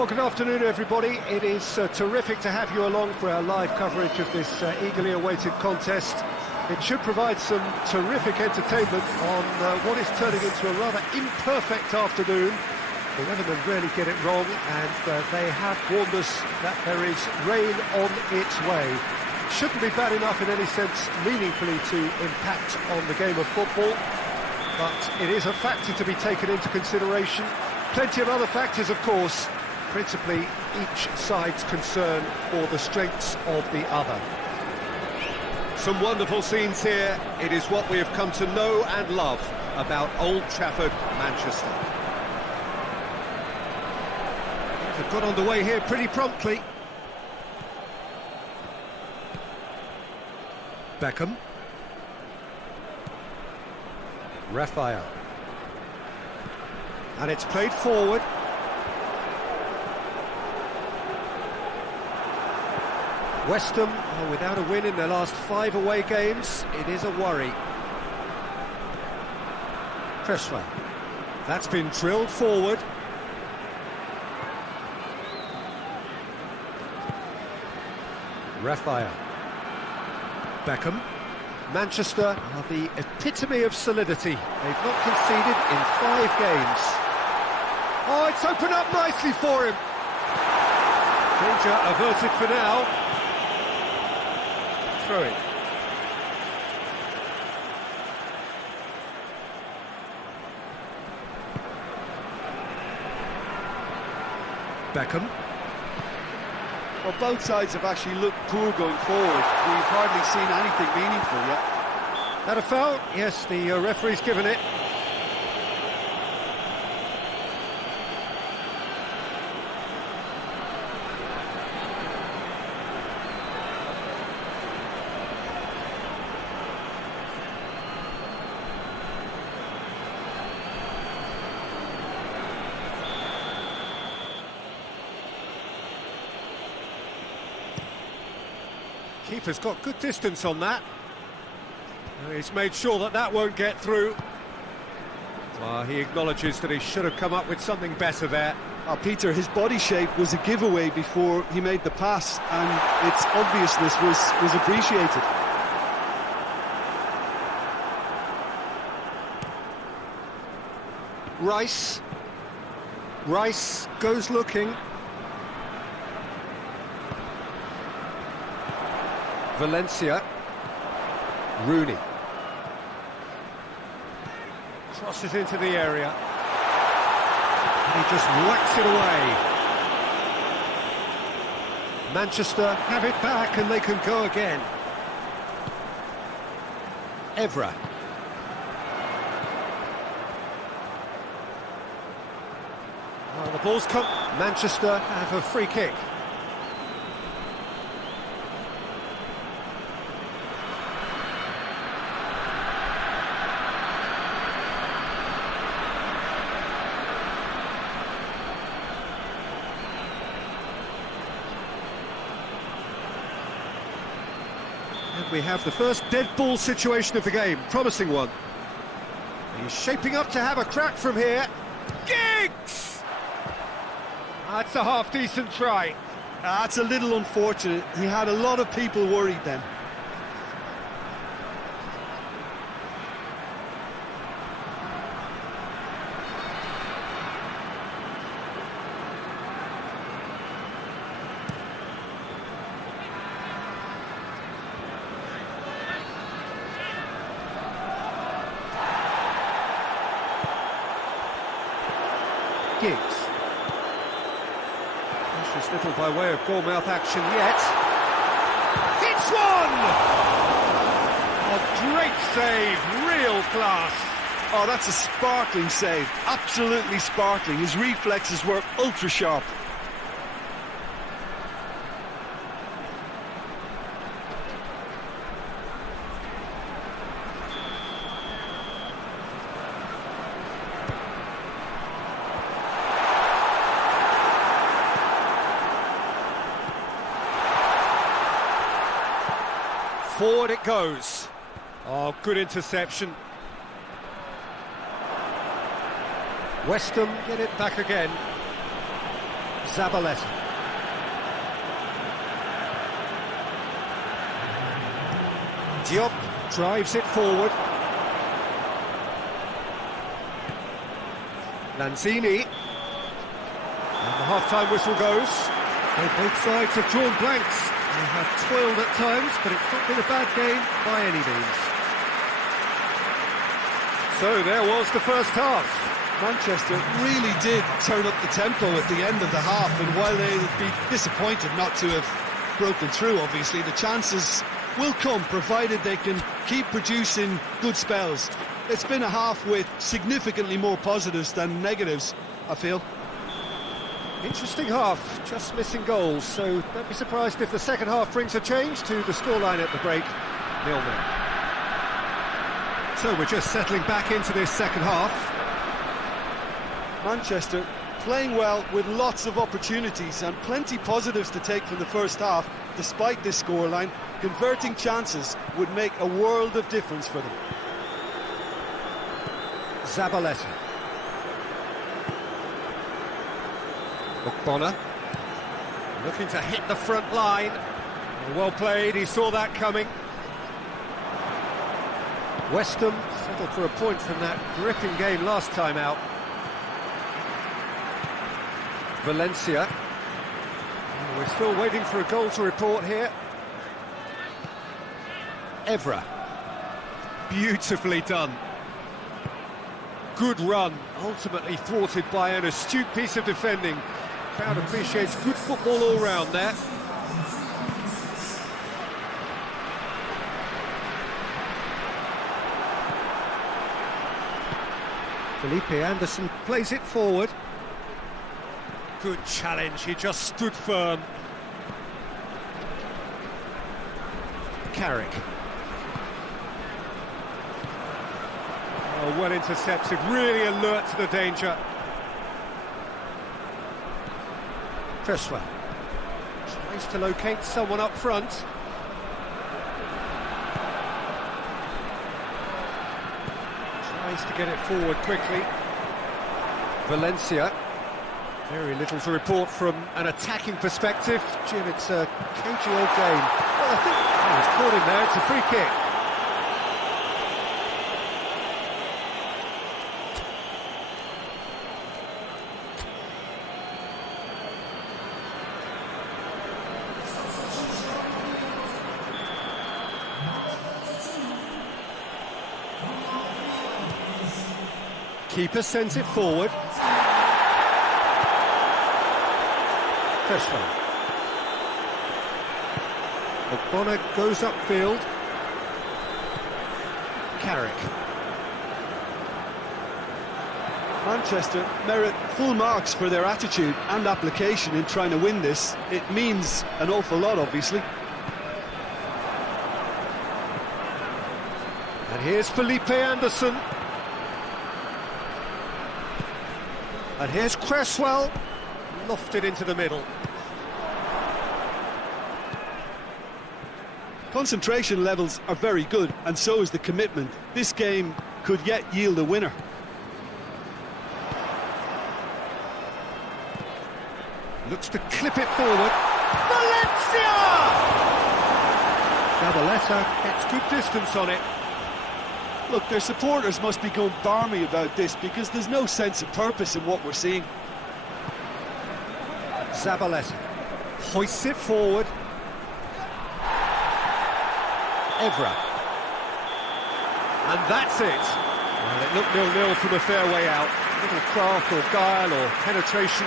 Well, good afternoon, everybody. It is terrific to have you along for our live coverage of this eagerly awaited contest. It should provide some terrific entertainment on what is turning into a rather imperfect afternoon. The weathermen really get it wrong, and they have warned us that there is rain on its way. Shouldn't be bad enough in any sense meaningfully to impact on the game of football, but it is a factor to be taken into consideration. Plenty of other factors, of course, principally each side's concern for the strengths of the other. Some wonderful scenes here. It is what we have come to know and love about Old Trafford, Manchester. They've got underway here pretty promptly. Beckham. Raphael. And it's played forward. West Ham are without a win in their last 5 away games. It is a worry. Cresswell. That's been drilled forward. Raphael. Beckham. Manchester are the epitome of solidity. They've not conceded in 5 games. Oh, it's opened up nicely for him. Danger averted for now. Throw it. Beckham. Well, both sides have actually looked poor going forward. We've hardly seen anything meaningful yet. That a foul? Yes, the referee's given it. Keeper's got good distance on that. He's made sure that that won't get through. Well, he acknowledges that he should have come up with something better there. Peter, his body shape was a giveaway before he made the pass, and its obviousness was appreciated. Rice goes looking. Valencia. Rooney. Crosses into the area. And he just whacks it away. Manchester have it back and they can go again. Evra. Well, the ball's come. Manchester have a free kick. We have the first dead ball situation of the game, promising one. He's shaping up to have a crack from here. Giggs! That's a half-decent try. That's a little unfortunate. He had a lot of people worried then. Giggs. Precious little by way of goal-mouth action yet. It's one! A great save, real class. Oh, that's a sparkling save, absolutely sparkling. His reflexes were ultra-sharp. Forward it goes. Oh, good interception. West Ham get it back again. Zabaleta. Diop drives it forward. Lanzini. And the half-time whistle goes. Both sides have drawn blanks. They have toiled at times, but it's not been a bad game by any means. So there was the first half. Manchester really did turn up the tempo at the end of the half, and while they would be disappointed not to have broken through, obviously, the chances will come, provided they can keep producing good spells. It's been a half with significantly more positives than negatives, I feel. Interesting half, just missing goals, so don't be surprised if the second half brings a change to the scoreline at the break, 0-0. So we're just settling back into this second half. Manchester playing well with lots of opportunities and plenty positives to take from the first half. Despite this scoreline, converting chances would make a world of difference for them. Zabaleta. Bonner looking to hit the front line. Well played, he saw that coming. West Ham settled for a point from that gripping game last time out. Valencia. We're still waiting for a goal to report here. Evra. Beautifully done. Good run, ultimately thwarted by an astute piece of defending. Crowd appreciates good football all round there. Felipe Anderson plays it forward. Good challenge, he just stood firm. Carrick. Oh, well intercepted, really alert to the danger. Cresswell tries to locate someone up front. Tries to get it forward quickly. Valencia. Very little to report from an attacking perspective. Jim, it's a cagey old game. Well, I think he was caught in there. It's a free kick. Keeper sends it forward. Cresswell. Bonner goes upfield. Carrick. Manchester merit full marks for their attitude and application in trying to win this. It means an awful lot, obviously. And here's Felipe Anderson. And here's Cresswell. Lofted into the middle. Concentration levels are very good, and so is the commitment. This game could yet yield a winner. Looks to clip it forward. Valencia! Zabaleta gets good distance on it. Look, their supporters must be going barmy about this, because there's no sense of purpose in what we're seeing. Zabaleta hoists it forward. Evra. And that's it. Well, it looked 0-0 from a fair way out. Little craft or guile or penetration.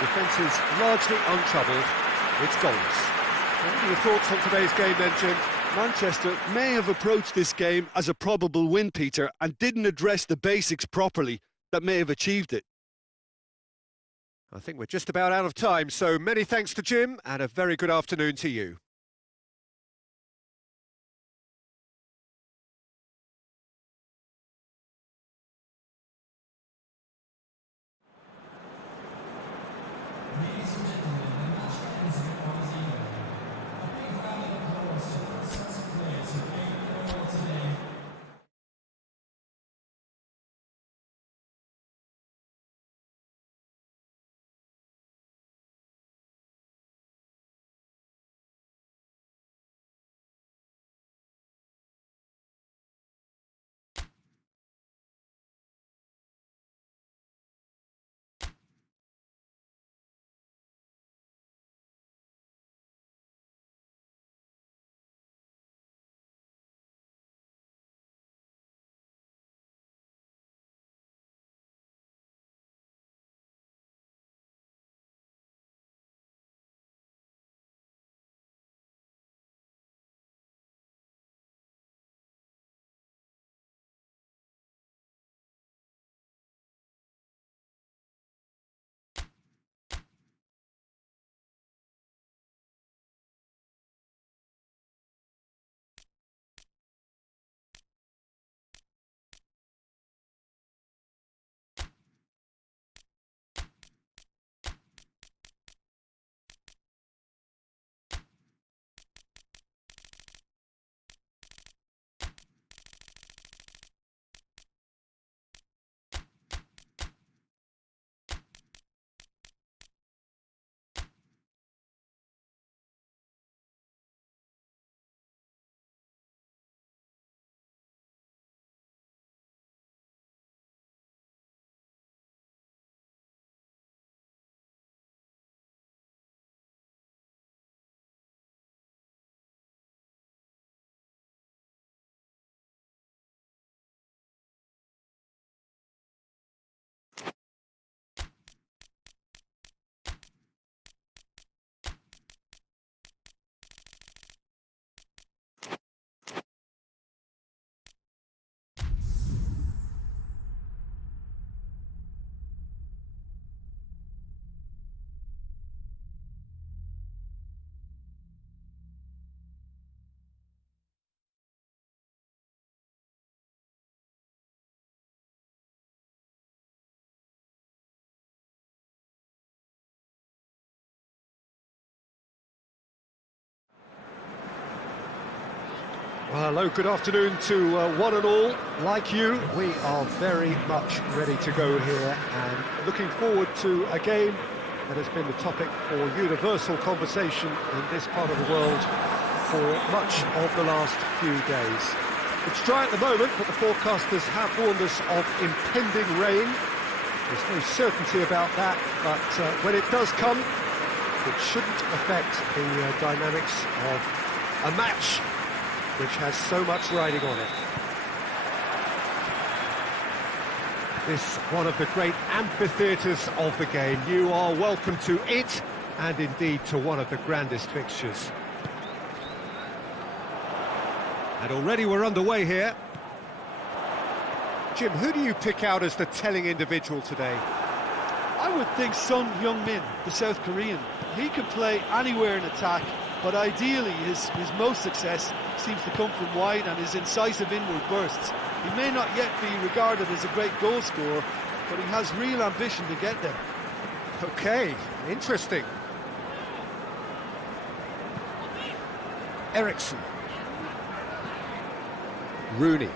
Defence is largely untroubled. It's goals. What are your thoughts on today's game then, Jim? Manchester may have approached this game as a probable win, Peter, and didn't address the basics properly that may have achieved it. I think we're just about out of time, so many thanks to Jim, and a very good afternoon to you. Well, hello, good afternoon to one and all. Like you, we are very much ready to go here and looking forward to a game that has been the topic for universal conversation in this part of the world for much of the last few days. It's dry at the moment, but the forecasters have warned us of impending rain. There's no certainty about that, but when it does come, it shouldn't affect the dynamics of a match which has so much riding on it. This one of the great amphitheatres of the game. You are welcome to it, and indeed to one of the grandest fixtures. And already we're underway here. Jim, who do you pick out as the telling individual today? I would think Son Heung-min, the South Korean. He can play anywhere in attack, but ideally his most success seems to come from wide and his incisive inward bursts. He may not yet be regarded as a great goal scorer, but he has real ambition to get there. Okay, interesting. Eriksson. Rooney.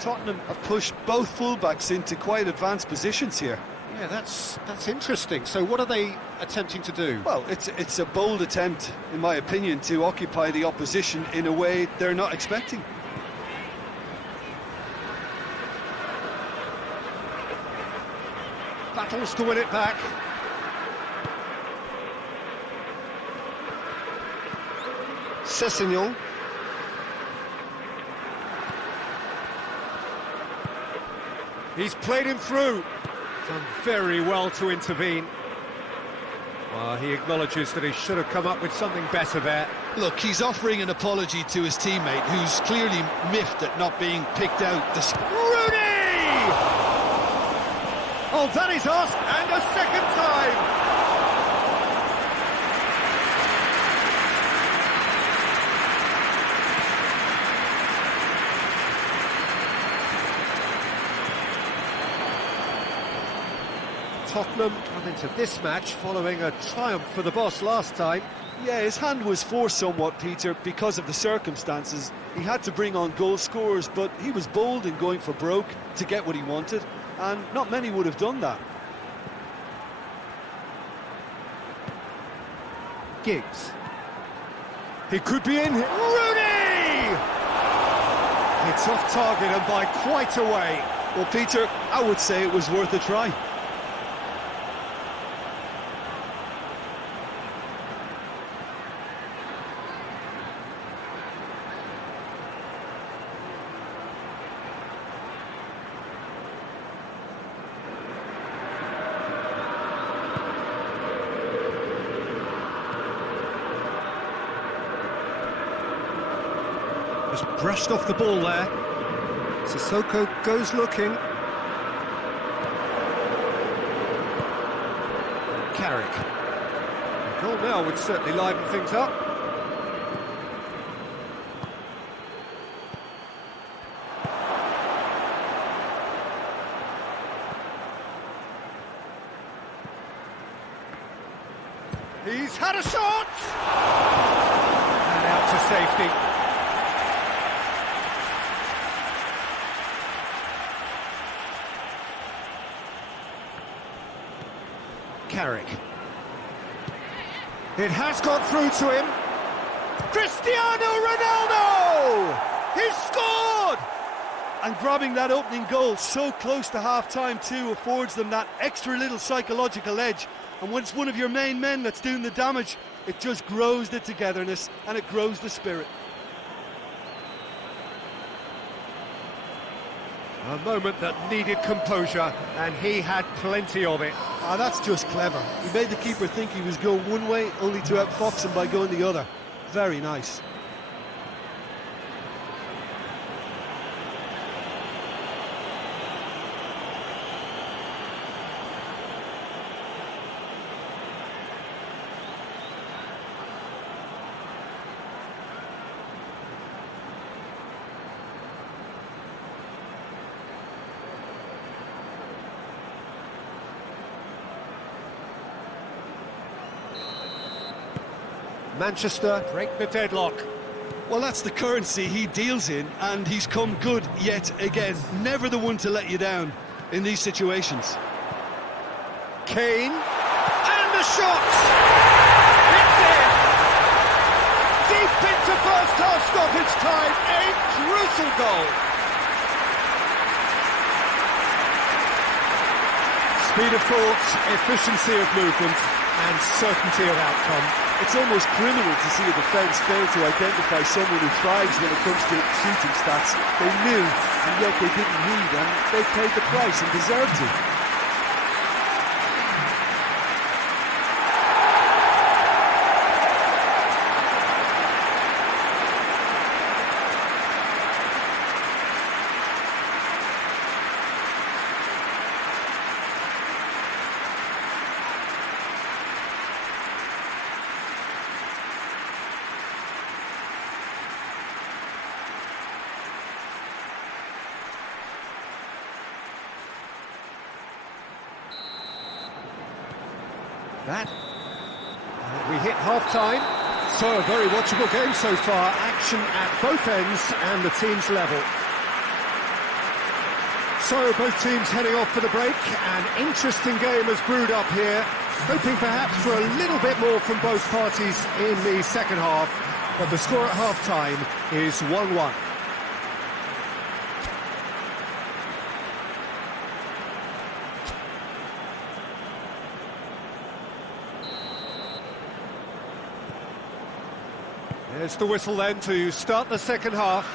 Tottenham have pushed both fullbacks into quite advanced positions here. Yeah, that's interesting. So what are they attempting to do? Well, it's a bold attempt, in my opinion, to occupy the opposition in a way they're not expecting. Battles to win it back. Sessegnon. He's played him through. Done very well to intervene. Well, he acknowledges that he should have come up with something better there. Look, he's offering an apology to his teammate, who's clearly miffed at not being picked out. Rooney! Oh, that is us, and a second time! Tottenham come into this match following a triumph for the boss last time. Yeah, his hand was forced somewhat, Peter, because of the circumstances. He had to bring on goal scorers, but he was bold in going for broke to get what he wanted, and not many would have done that. Giggs. He could be in. Rooney! It's off target and by quite a way. Well, Peter, I would say it was worth a try. Just brushed off the ball there. Sissoko goes looking. Carrick. A goal now would certainly liven things up. He's had a shot! And out to safety. Carrick. It has got through to him. Cristiano Ronaldo! He's scored! And grabbing that opening goal so close to half-time too affords them that extra little psychological edge. And when it's one of your main men that's doing the damage, it just grows the togetherness and it grows the spirit. A moment that needed composure, and he had plenty of it. Ah, that's just clever. He made the keeper think he was going one way, only to outfox him by going the other. Very nice. Manchester break the deadlock. Well, that's the currency he deals in, and he's come good yet again. Never the one to let you down in these situations. Kane, and the shot! It's in! Deep into first half stoppage time, a crucial goal! Speed of thought, efficiency of movement, and certainty of outcome. It's almost criminal to see a defence fail to identify someone who thrives when it comes to shooting stats. They knew, and yet they didn't heed, and they paid the price and deserved to. We hit half-time, so a very watchable game so far. Action at both ends and the team's level. So both teams heading off for the break. An interesting game has brewed up here, hoping perhaps for a little bit more from both parties in the second half, but the score at half-time is 1-1. There's the whistle then to start the second half.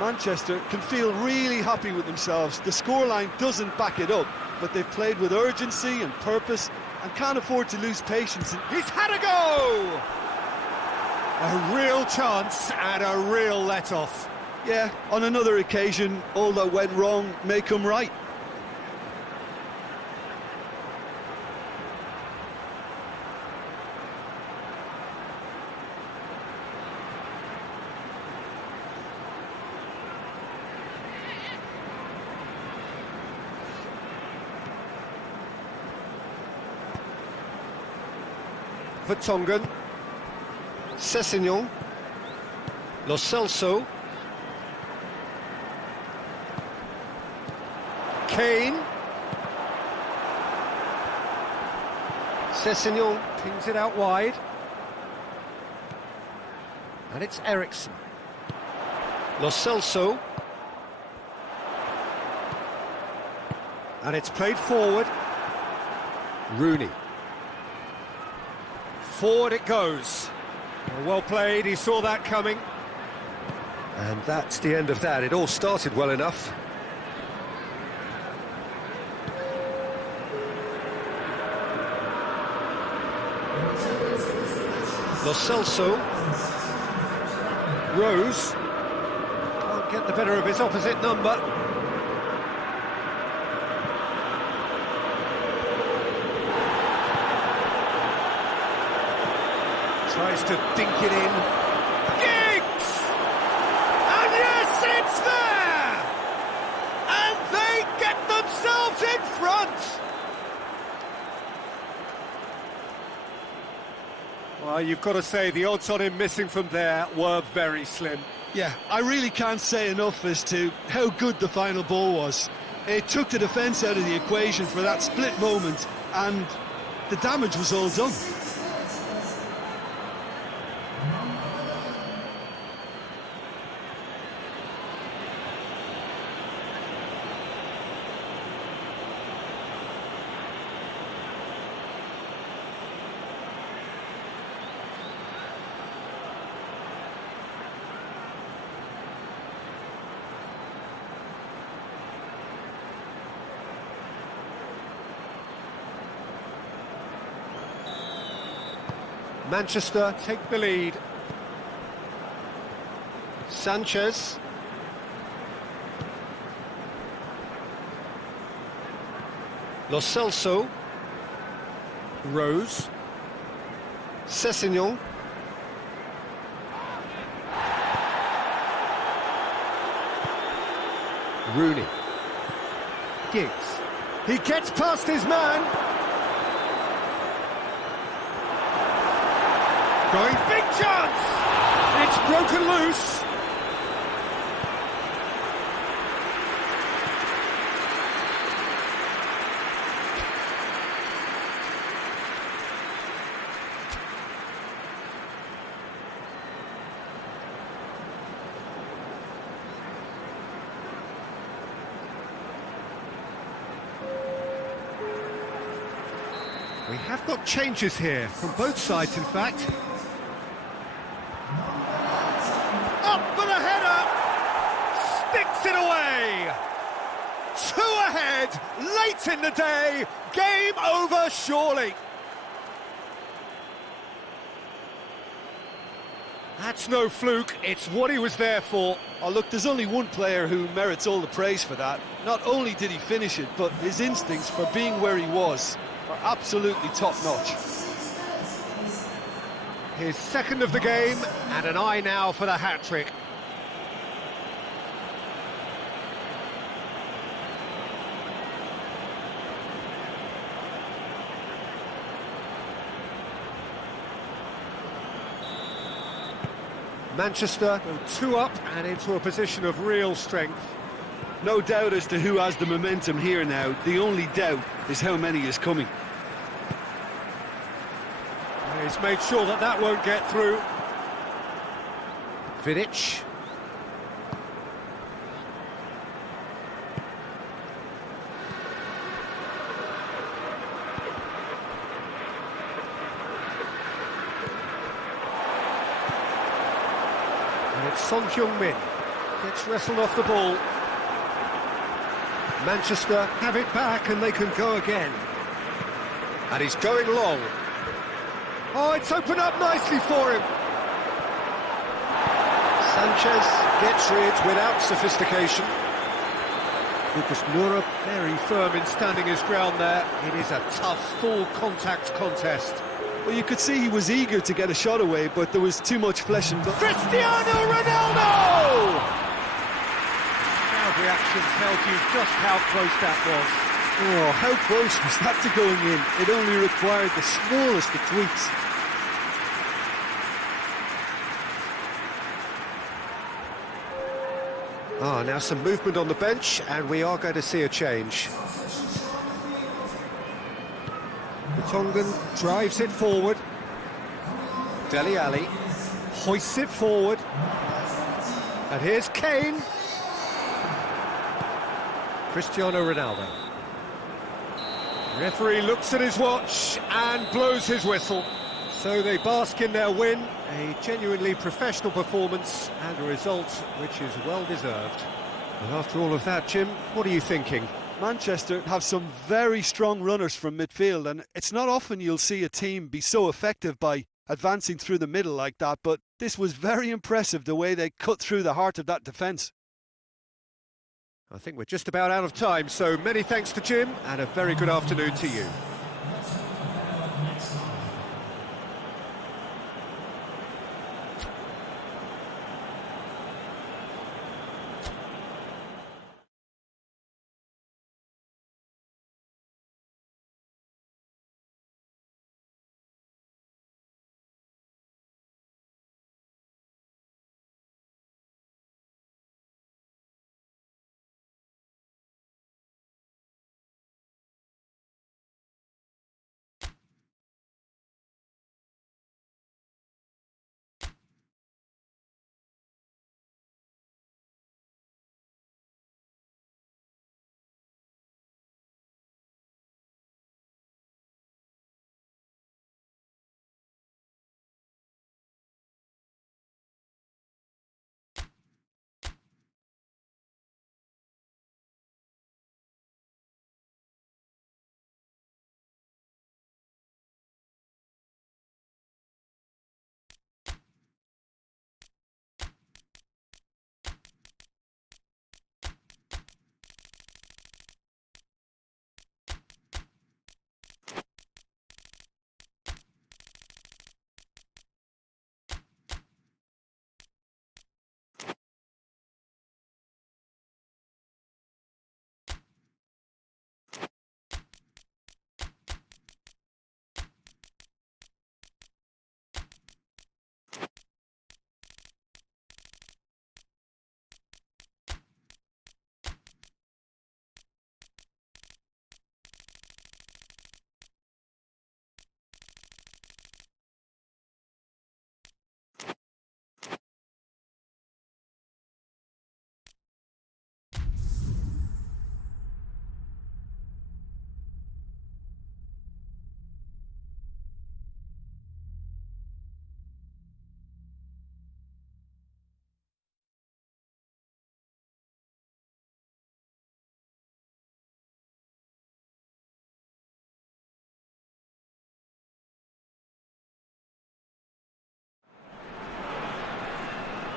Manchester can feel really happy with themselves. The scoreline doesn't back it up, but they've played with urgency and purpose and can't afford to lose patience. He's had a go! A real chance and a real let-off. Yeah, on another occasion, all that went wrong may come right. Vertonghen, Sessegnon, Lo Celso, Kane, Sessegnon pings it out wide, and it's Eriksen, Lo Celso, and it's played forward, Rooney. Forward it goes. Well played, he saw that coming. And that's the end of that. It all started well enough. Lo Celso. Rose. Can't get the better of his opposite number. Tries to dink it in. Giggs! And yes, it's there! And they get themselves in front! Well, you've got to say the odds on him missing from there were very slim. Yeah, I really can't say enough as to how good the final ball was. It took the defence out of the equation for that split moment, and the damage was all done. Manchester take the lead. Sanchez. Lo Celso. Rose. Sessegnon. Rooney. Giggs. He gets past his man. Going big chance! It's broken loose. We have got changes here, from both sides in fact. Up for the header! Sticks it away! 2 ahead, late in the day, game over surely. That's no fluke, it's what he was there for. Oh, look, there's only one player who merits all the praise for that. Not only did he finish it, but his instincts for being where he was are absolutely top-notch. His second of the game, and an eye now for the hat-trick. Manchester go 2 up and into a position of real strength. No doubt as to who has the momentum here now. The only doubt is how many is coming. He's made sure that that won't get through. Vidic. And it's Son Heung-min. Gets wrestled off the ball. Manchester have it back and they can go again. And he's going long. Oh, it's opened up nicely for him. Sanchez gets rid without sophistication. Lucas Moura very firm in standing his ground there. It is a tough, full-contact contest. Well, you could see he was eager to get a shot away, but there was too much flesh and blood. Cristiano Ronaldo! Crowd reaction tells you just how close that was. Oh, how close was that to going in? It only required the smallest of tweaks. Now some movement on the bench, and we are going to see a change. Vertonghen drives it forward. Dele Alli hoists it forward. And here's Kane. Cristiano Ronaldo. Referee looks at his watch and blows his whistle. So they bask in their win, a genuinely professional performance and a result which is well deserved. But after all of that, Jim, what are you thinking? Manchester have some very strong runners from midfield, and it's not often you'll see a team be so effective by advancing through the middle like that, but this was very impressive the way they cut through the heart of that defence. I think we're just about out of time, so many thanks to Jim and a very good afternoon to you.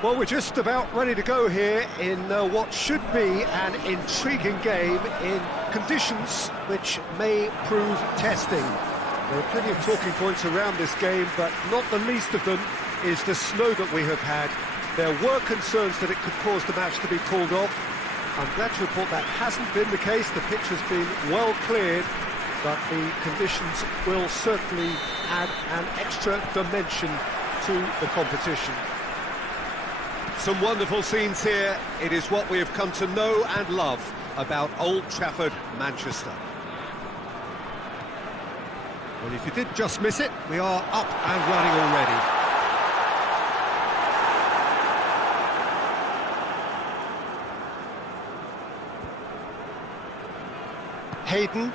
Well, we're just about ready to go here in what should be an intriguing game in conditions which may prove testing. There are plenty of talking points around this game, but not the least of them is the snow that we have had. There were concerns that it could cause the match to be called off. I'm glad to report that hasn't been the case. The pitch has been well cleared, but the conditions will certainly add an extra dimension to the competition. Some wonderful scenes here. It is what we have come to know and love about Old Trafford, Manchester. Well, if you did just miss it, we are up and running already. Hayden.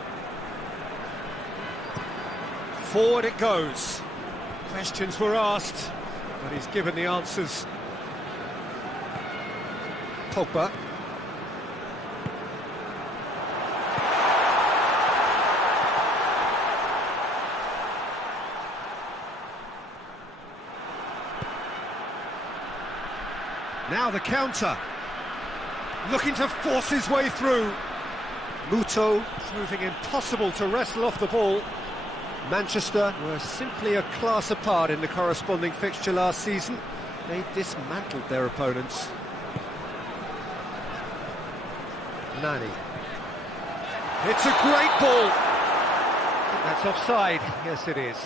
Forward it goes. Questions were asked, but he's given the answers. Pogba. Now the counter. Looking to force his way through. Muto proving impossible to wrestle off the ball. Manchester were simply a class apart in the corresponding fixture last season. They dismantled their opponents. Nani. It's a great ball. That's offside. Yes, it is.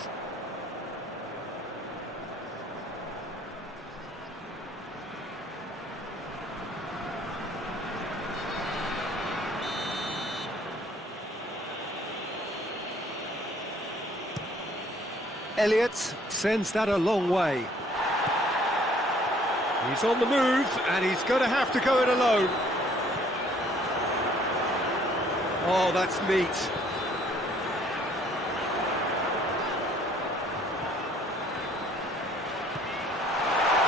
Elliott sends that a long way. He's on the move, and he's going to have to go it alone. Oh, that's neat.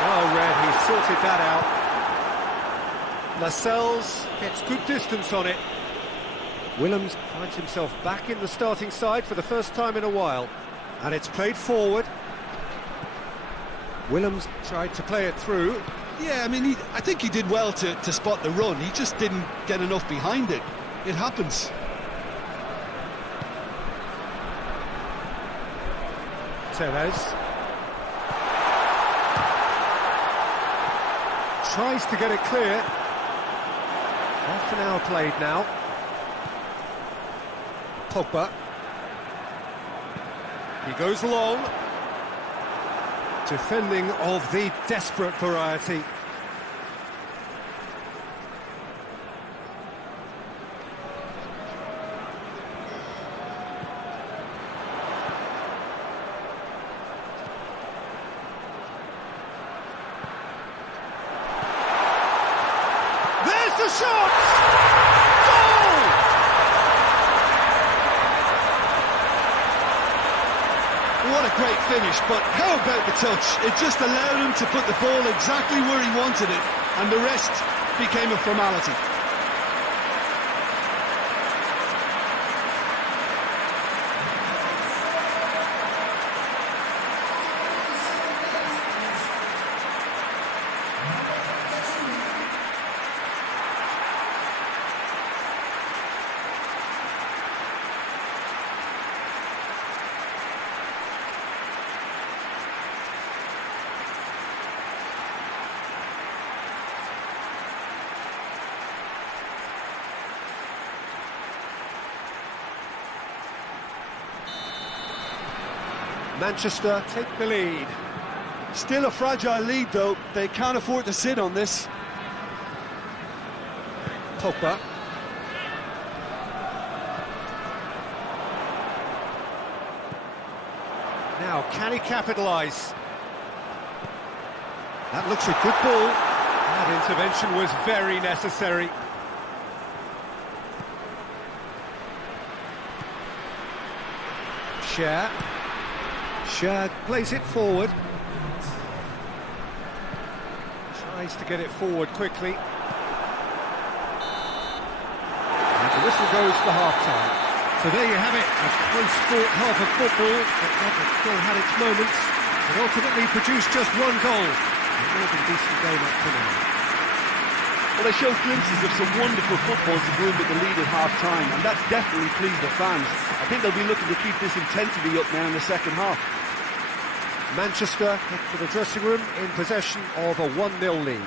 Well read, he sorted that out. Lascelles gets good distance on it. Willems finds himself back in the starting side for the first time in a while. And it's played forward. Willems tried to play it through. Yeah, I mean, I think he did well to spot the run. He just didn't get enough behind it. It happens. Tevez tries to get it clear. Half an hour played now. Pogba. He goes long. Defending of the desperate variety. There's the shot! Goal! What a great finish, but how about the touch? It just allowed him to put the ball exactly where he wanted it, and the rest became a formality. Manchester take the lead. Still a fragile lead, though. They can't afford to sit on this. Pogba. Now, can he capitalise? That looks a good ball. That intervention was very necessary. Cher. Cher plays it forward. Tries to get it forward quickly. And the whistle goes for half-time. So there you have it, a close-fought half of football, but one that still had its moments. It ultimately produced just one goal. more than decent game up to now. Well, they showed glimpses of some wonderful football to go in with the lead at half-time, and that's definitely pleased the fans. I think they'll be looking to keep this intensity up now in the second half. Manchester head for the dressing room in possession of a 1-0 lead.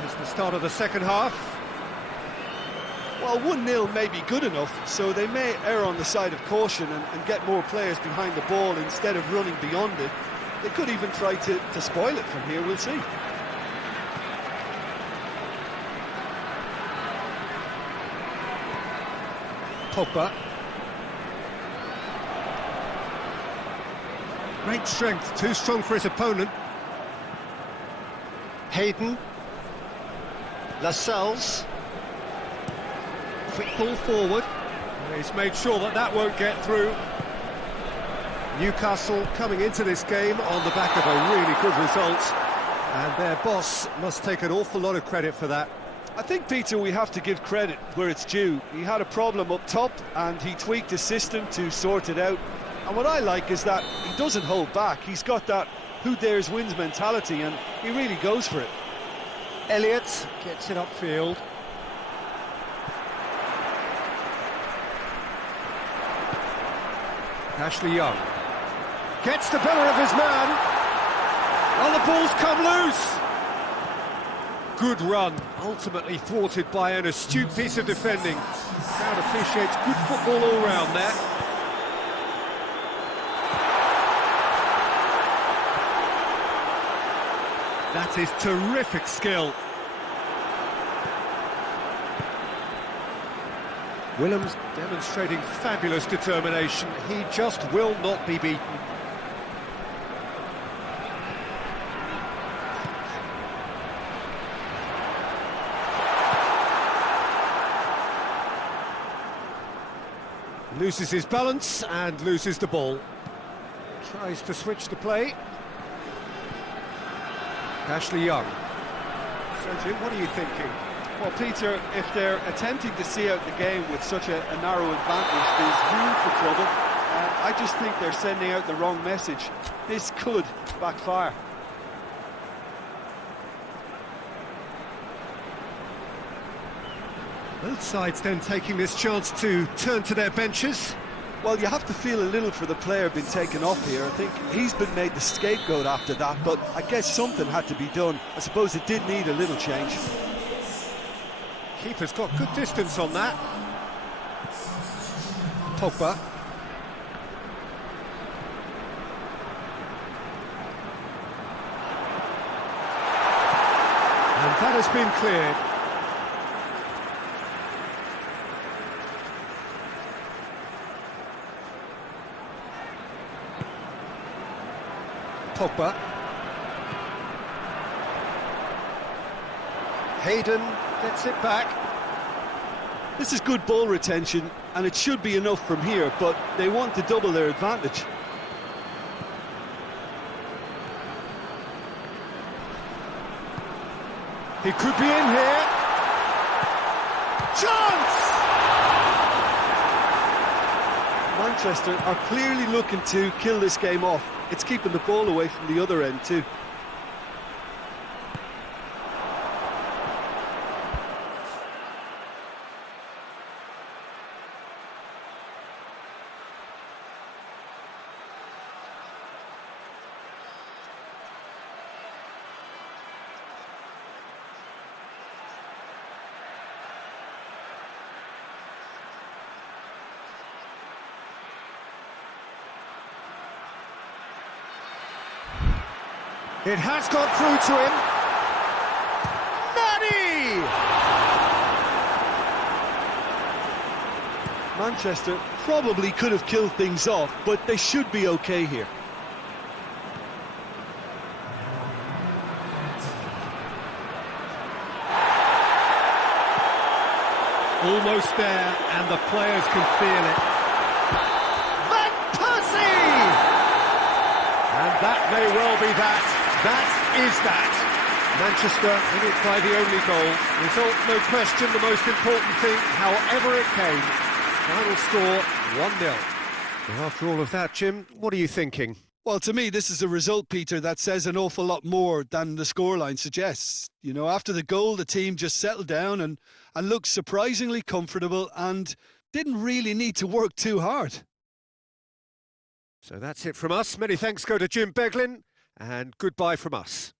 Here's the start of the second half. Well, 1-0 may be good enough, so they may err on the side of caution and get more players behind the ball instead of running beyond it. They could even try to spoil it from here, we'll see. Pogba. Great strength, too strong for his opponent. Hayden. Lascelles. Quick ball forward. He's made sure that that won't get through. Newcastle coming into this game on the back of a really good result, and their boss must take an awful lot of credit for that. I think, Peter, we have to give credit where it's due. He had a problem up top and he tweaked his system to sort it out. And what I like is that he doesn't hold back. He's got that who dares wins mentality, and he really goes for it. Elliott gets it upfield. Ashley Young gets the better of his man. And the ball's come loose. Good run, ultimately thwarted by an astute piece of defending. Crowd appreciates good football all round there. That is terrific skill. Willems demonstrating fabulous determination. He just will not be beaten. Loses his balance and loses the ball. Tries to switch the play. Ashley Young. Sergio, what are you thinking? Well, Peter, if they're attempting to see out the game with such a narrow advantage, there's room for trouble. I just think they're sending out the wrong message. This could backfire. Both sides then taking this chance to turn to their benches. Well, you have to feel a little for the player being taken off here. I think he's been made the scapegoat after that, but I guess something had to be done. I suppose it did need a little change. Keeper's got good distance on that. Pogba. And that has been cleared. Pogba. Hayden gets it back. This is good ball retention, and it should be enough from here, but they want to double their advantage. He could be in here. Chance! Manchester are clearly looking to kill this game off. It's keeping the ball away from the other end too. It has got through to him. Nani! Manchester probably could have killed things off, but they should be okay here. Almost there, and the players can feel it. Van Persie! And that may well be that. That is that. Manchester in it by the only goal. Result, no question, the most important thing, however it came. Final score, 1-0. Well, after all of that, Jim, what are you thinking? Well, to me, this is a result, Peter, that says an awful lot more than the scoreline suggests. You know, after the goal, the team just settled down and looked surprisingly comfortable and didn't really need to work too hard. So that's it from us. Many thanks go to Jim Beglin, and goodbye from us.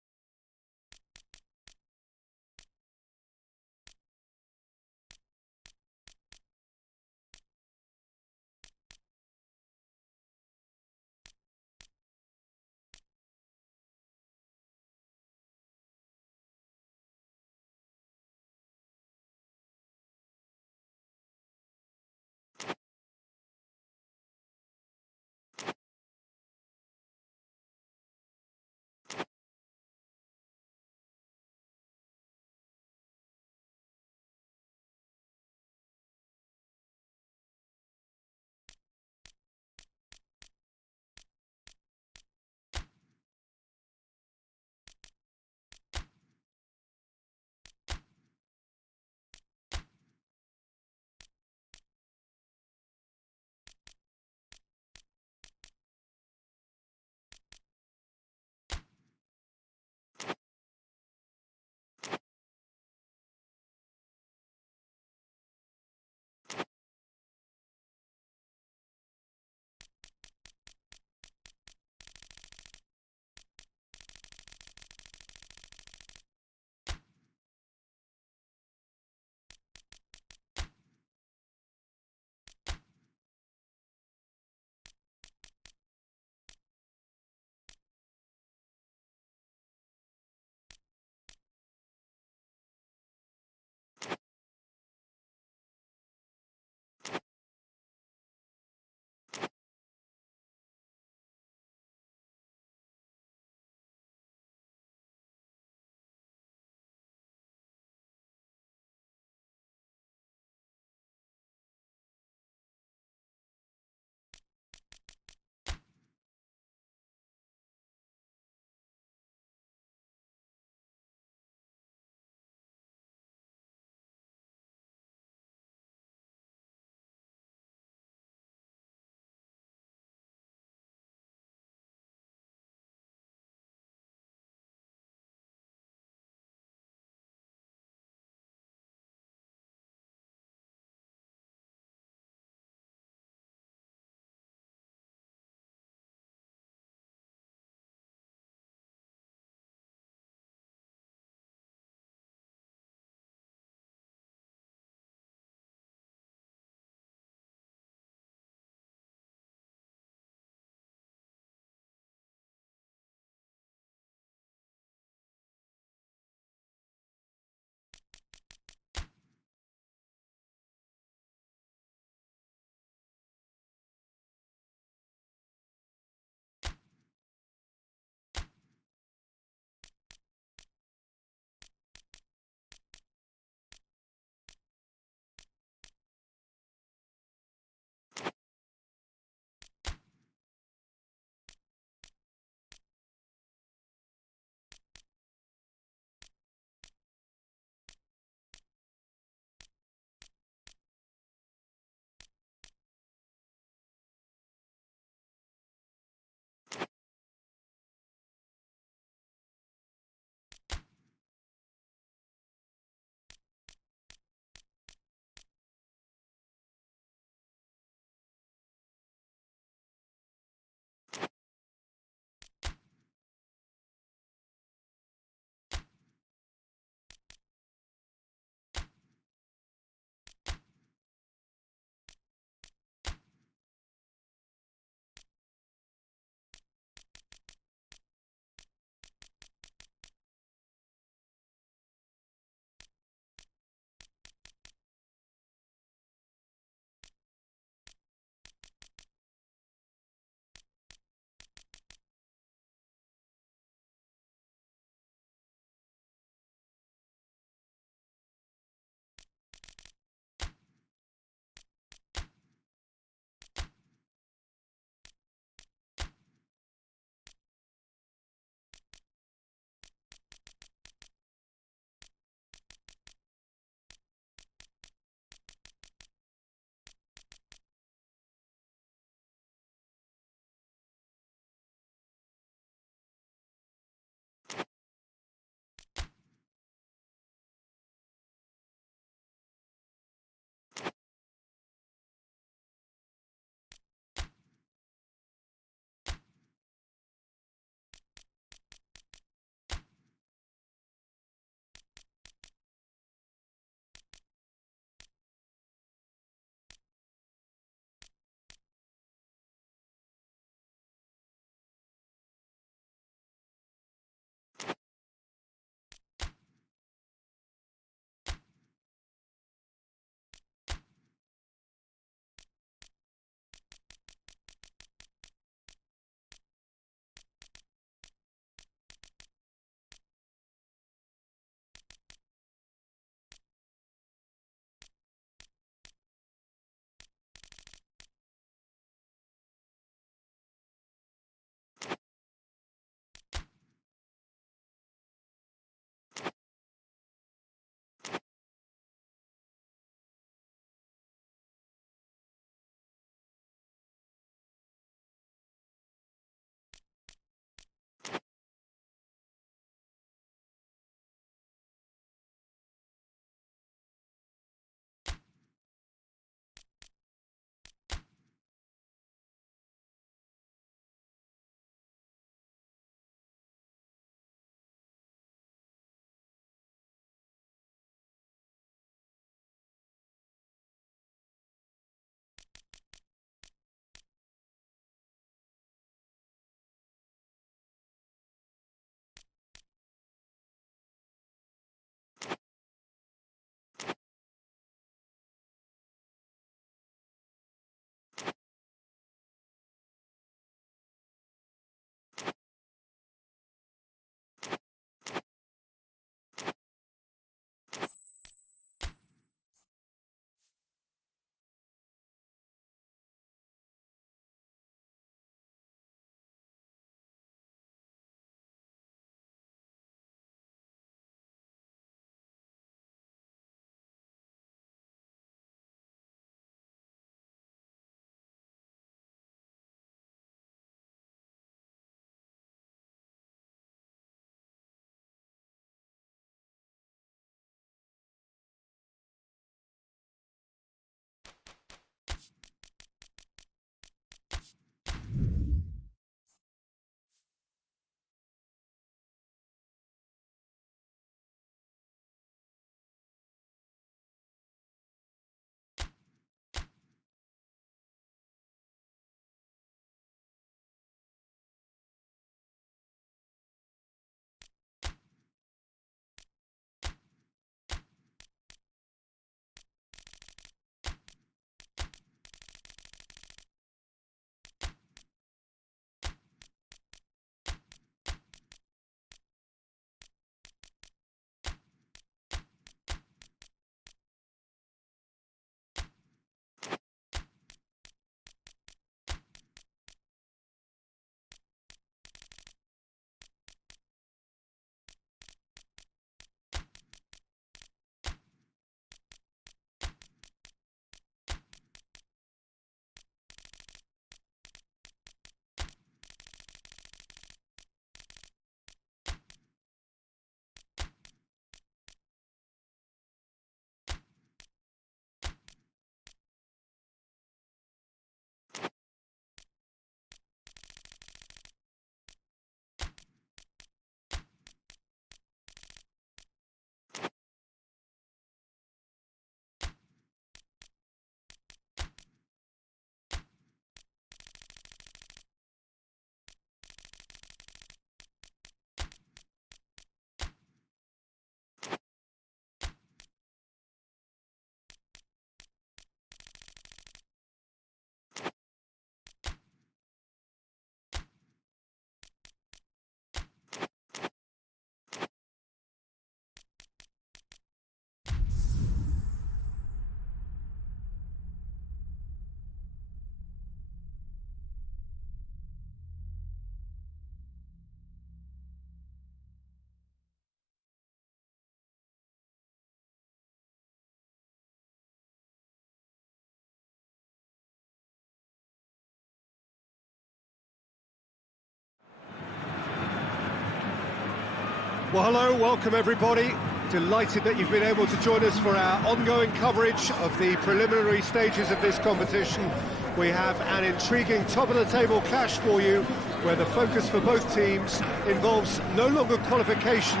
Well, hello, welcome everybody. Delighted that you've been able to join us for our ongoing coverage of the preliminary stages of this competition. We have an intriguing top-of-the-table clash for you, where the focus for both teams involves no longer qualification,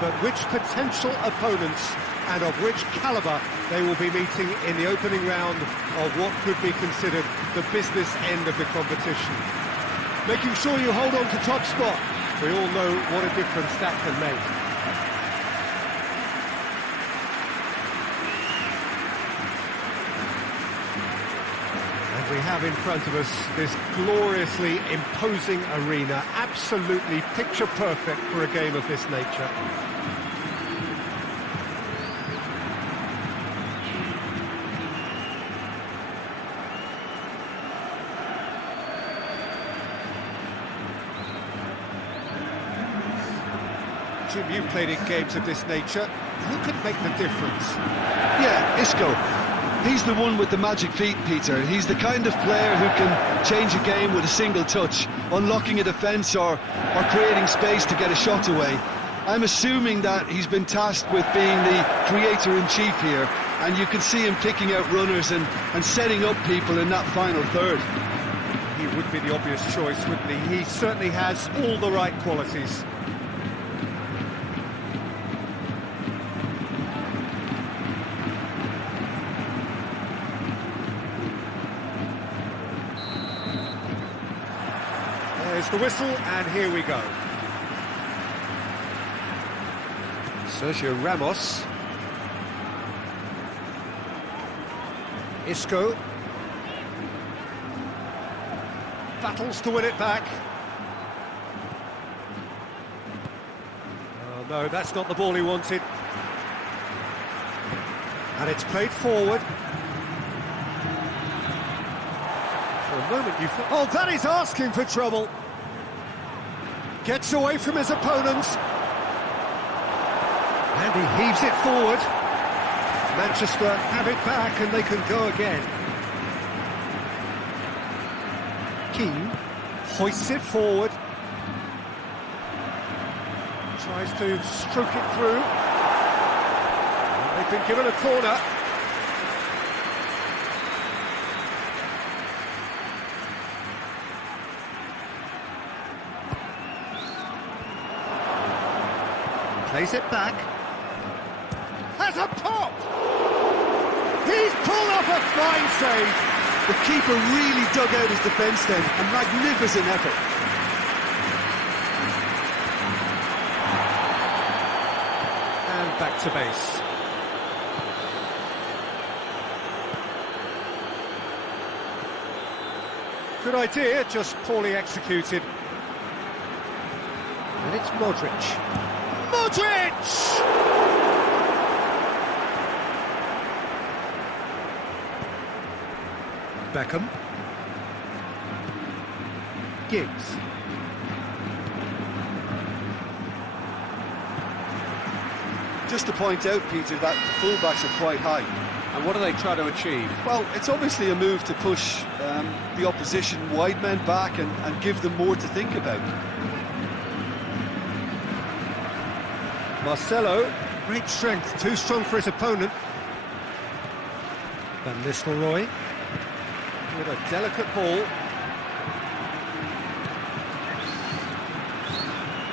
but which potential opponents and of which calibre they will be meeting in the opening round of what could be considered the business end of the competition. Making sure you hold on to top spot. We all know what a difference that can make. And we have in front of us this gloriously imposing arena, absolutely picture perfect for a game of this nature. Jim, you've played in games of this nature. Who can make the difference? Yeah, Isco. He's the one with the magic feet, Peter. He's the kind of player who can change a game with a single touch, unlocking a defence or creating space to get a shot away. I'm assuming that he's been tasked with being the creator-in-chief here, and you can see him picking out runners and setting up people in that final third. He would be the obvious choice, wouldn't he? He certainly has all the right qualities. There's the whistle, and here we go. Sergio Ramos. Isco. Battles to win it back. Oh no, that's not the ball he wanted. And it's played forward. For a moment you thought, oh, that is asking for trouble. Gets away from his opponent. And he heaves it forward. Manchester have it back and they can go again. Keane hoists it forward. Tries to stroke it through. They've been given a corner. Plays it back. Has a pop! He's pulled off a fine save. The keeper really dug out his defence then, a magnificent effort. And back to base. Good idea, just poorly executed. And it's Modric. Modric! Beckham. Giggs. Just to point out, Peter, that the fullbacks are quite high. And what do they try to achieve? Well, it's obviously a move to push the opposition wide men back and give them more to think about. Marcelo, great strength, too strong for his opponent. Van Nistelrooy with a delicate ball.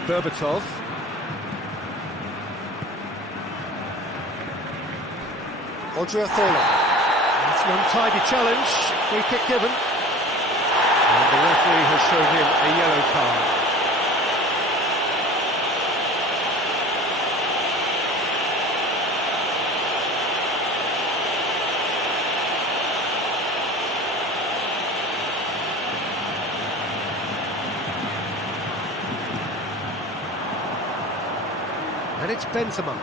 Berbatov. Odriozola. That's an untidy challenge. Free kick given. And the referee has shown him a yellow card. And it's Benzema.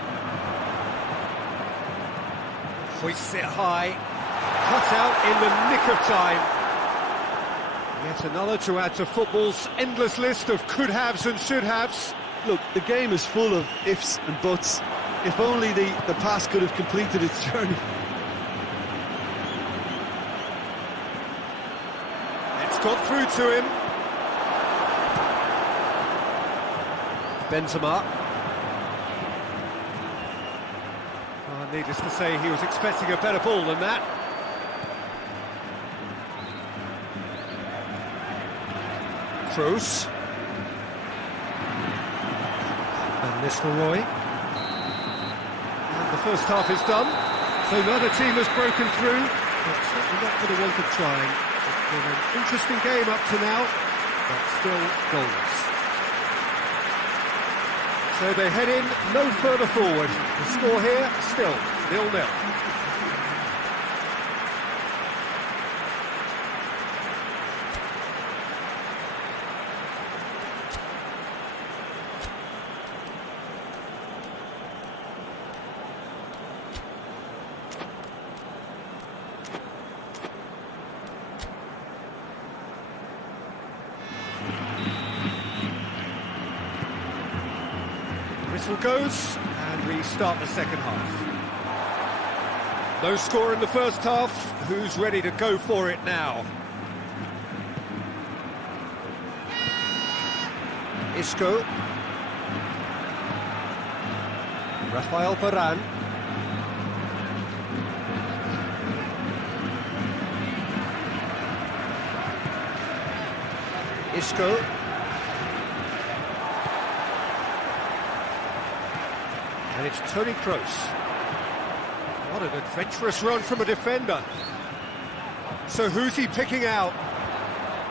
Hoists it high. Cut out in the nick of time. Yet another to add to football's endless list of could-haves and should-haves. Look, the game is full of ifs and buts. If only the pass could have completed its journey. It's got through to him. Benzema. Needless to say, he was expecting a better ball than that. Kroos. Van Nistelrooy. And the first half is done. So neither team has broken through, but certainly not for the want of trying. It's been an interesting game up to now, but still goalless. So they head in no further forward. The score here, still 0-0. Whistle goes, and we start the second half. No score in the first half. Who's ready to go for it now? Isco. Rafael Varane. Isco. And it's Toni Kroos. What an adventurous run from a defender. So who's he picking out?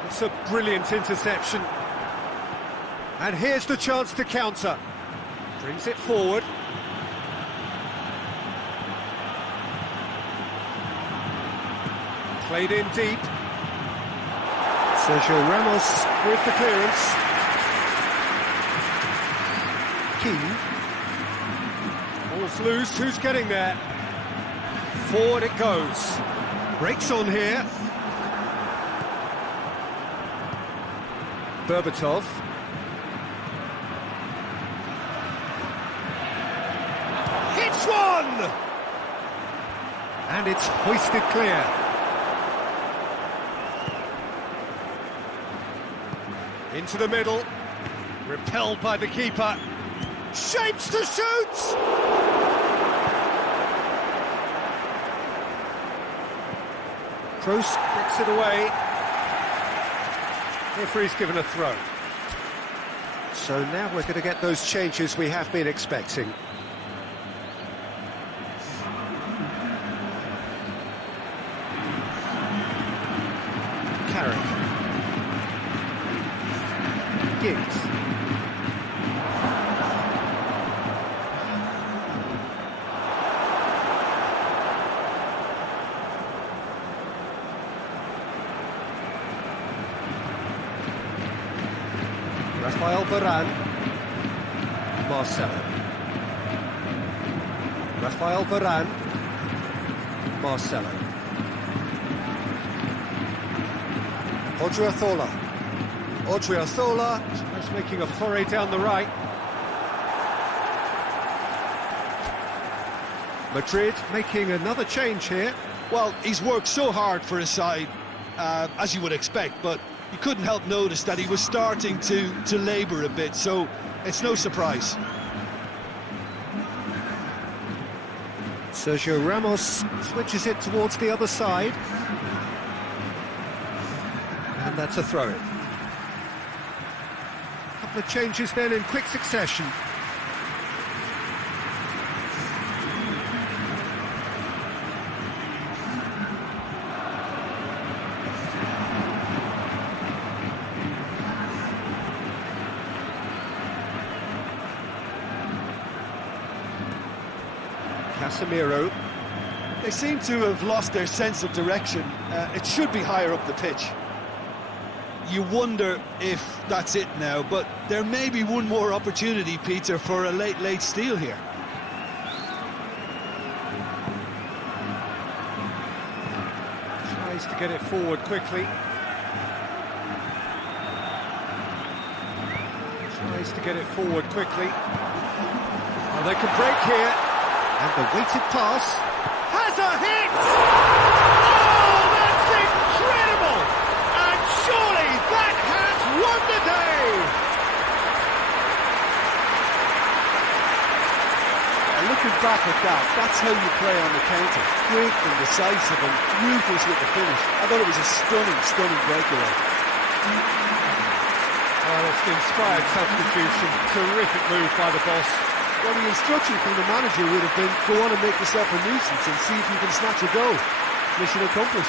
It's a brilliant interception. And here's the chance to counter. Brings it forward. Played in deep. Sergio Ramos with the clearance. Keane. Ball's loose, who's getting there? Forward it goes. Breaks on here. Berbatov. Hits one! And it's hoisted clear. Into the middle. Repelled by the keeper. Shapes to shoot! Kroos kicks it away. Referee's given a throw. So now we're going to get those changes we have been expecting. Carrick. Giggs. Rafael Varane. Marcelo. Rafael Varane. Marcelo. Odriozola. Odriozola is making a foray down the right. Madrid making another change here. Well, he's worked so hard for his side, as you would expect, but you couldn't help notice that he was starting to labour a bit, so it's no surprise. Sergio Ramos switches it towards the other side. And that's a throw-in. Couple of changes then in quick succession. Casemiro. They seem to have lost their sense of direction. It should be higher up the pitch. You wonder if that's it now, but there may be one more opportunity, Peter, for a late steal here. Tries to get it forward quickly. Tries to get it forward quickly. Well, they can break here. And the weighted pass. Has a hit! Oh, that's incredible! And surely that has won the day! A And looking back at that, that's how you play on the counter. Quick and decisive and ruthless with the finish. I thought it was a stunning, stunning breakaway. Well, it's an inspired substitution. Terrific move by the boss. Well, the instruction from the manager would have been, go on and make yourself a nuisance and see if you can snatch a goal. Mission accomplished.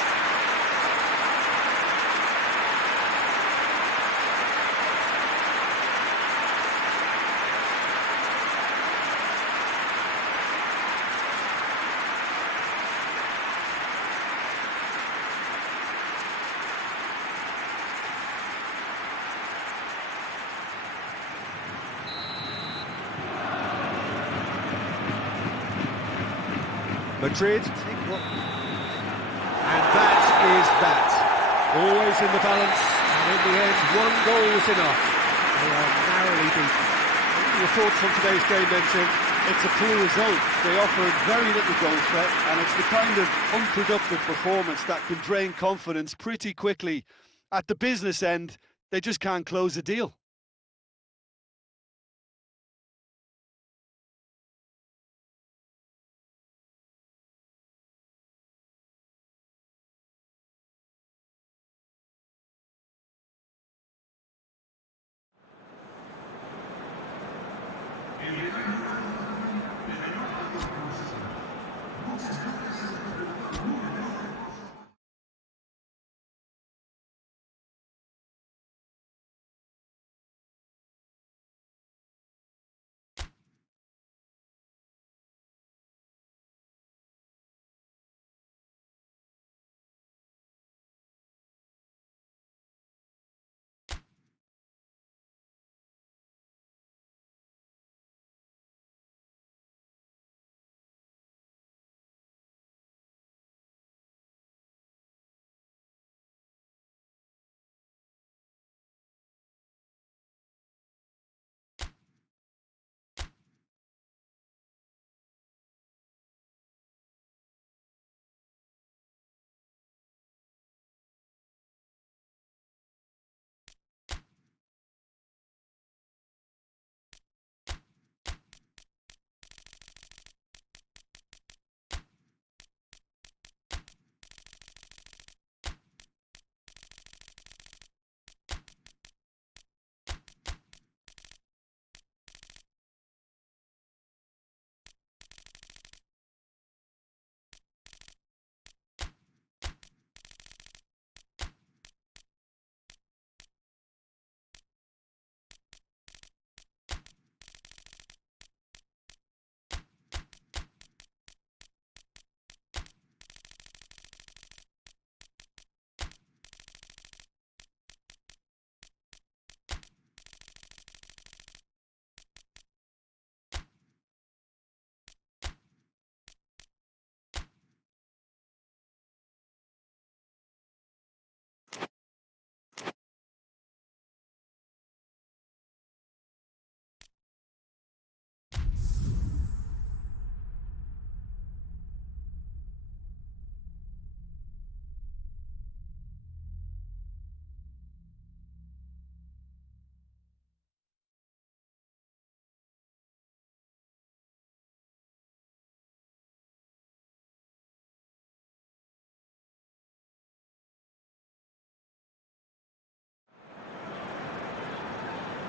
Madrid, and that is that. Always in the balance, and in the end, one goal was enough. They are narrowly beaten. Your thoughts on today's game then, Tim? It's a poor result. They offered very little goal threat, and it's the kind of unproductive performance that can drain confidence pretty quickly. At the business end, they just can't close a deal.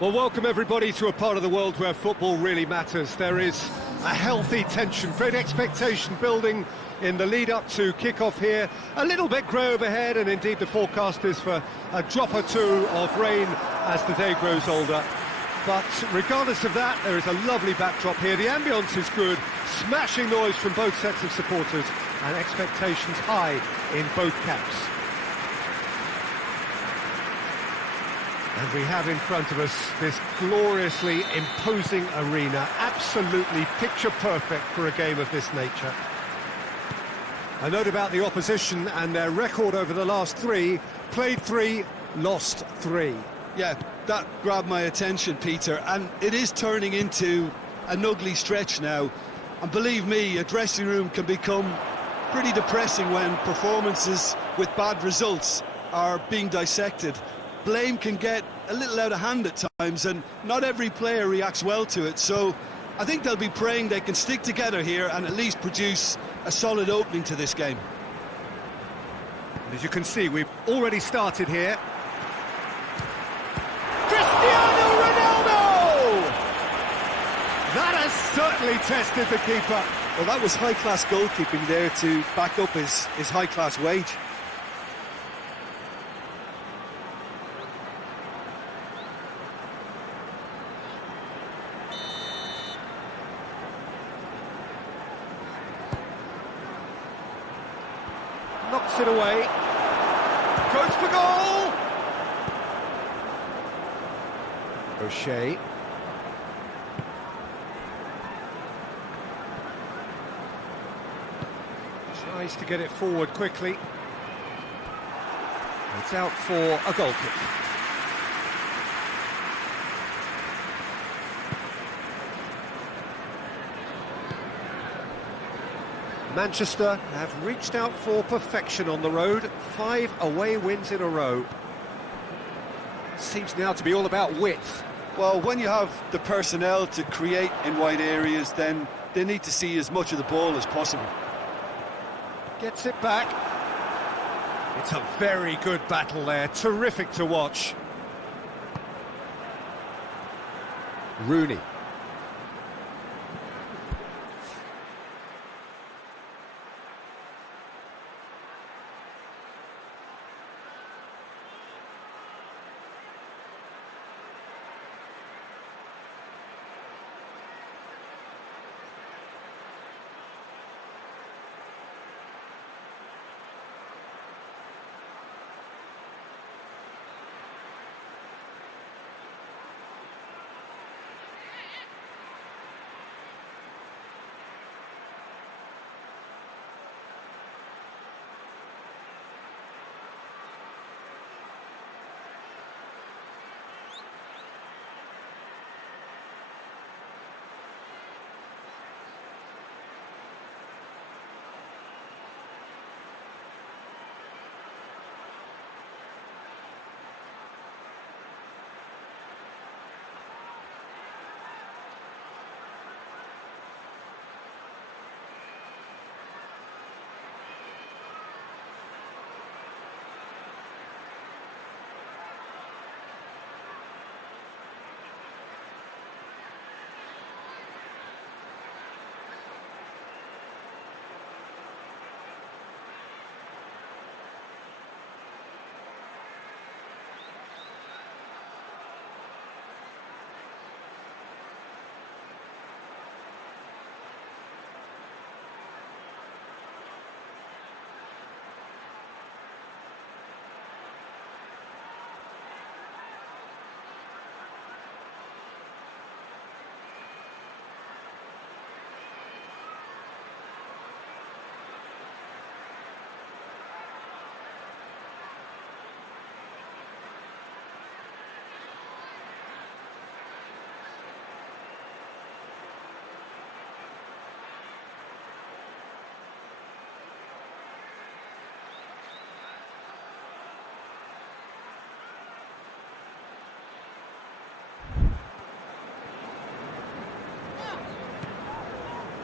Well, welcome everybody to a part of the world where football really matters. There is a healthy tension, great expectation building in the lead up to kick-off here. A little bit grey overhead, and indeed the forecast is for a drop or two of rain as the day grows older. But regardless of that, there is a lovely backdrop here. The ambience is good, smashing noise from both sets of supporters, and expectations high in both camps. And we have in front of us this gloriously imposing arena, absolutely picture-perfect for a game of this nature. A note about the opposition and their record over the last three: played 3, lost 3. Yeah, that grabbed my attention, Peter, and it is turning into an ugly stretch now. And believe me, a dressing room can become pretty depressing when performances with bad results are being dissected. Blame can get a little out of hand at times, and not every player reacts well to it, so I think they'll be praying they can stick together here and at least produce a solid opening to this game. And as you can see, we've already started here. Cristiano Ronaldo! That has certainly tested the keeper. Well, that was high-class goalkeeping there to back up his high-class wage. Knocks it away. Goes for goal! O'Shea. Tries to get it forward quickly. It's out for a goal kick. Manchester have reached out for perfection on the road. 5 away wins in a row. Seems now to be all about width. Well, when you have the personnel to create in wide areas, then they need to see as much of the ball as possible. Gets it back. It's a very good battle there. Terrific to watch. Rooney.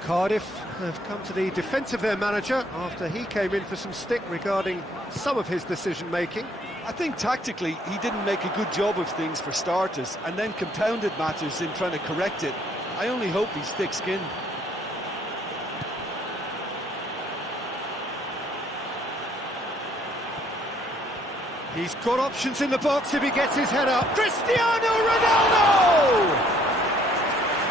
Cardiff have come to the defence of their manager after he came in for some stick regarding some of his decision-making. I think tactically he didn't make a good job of things for starters, and then compounded matters in trying to correct it. I only hope he's thick-skinned. He's got options in the box if he gets his head up. Cristiano Ronaldo!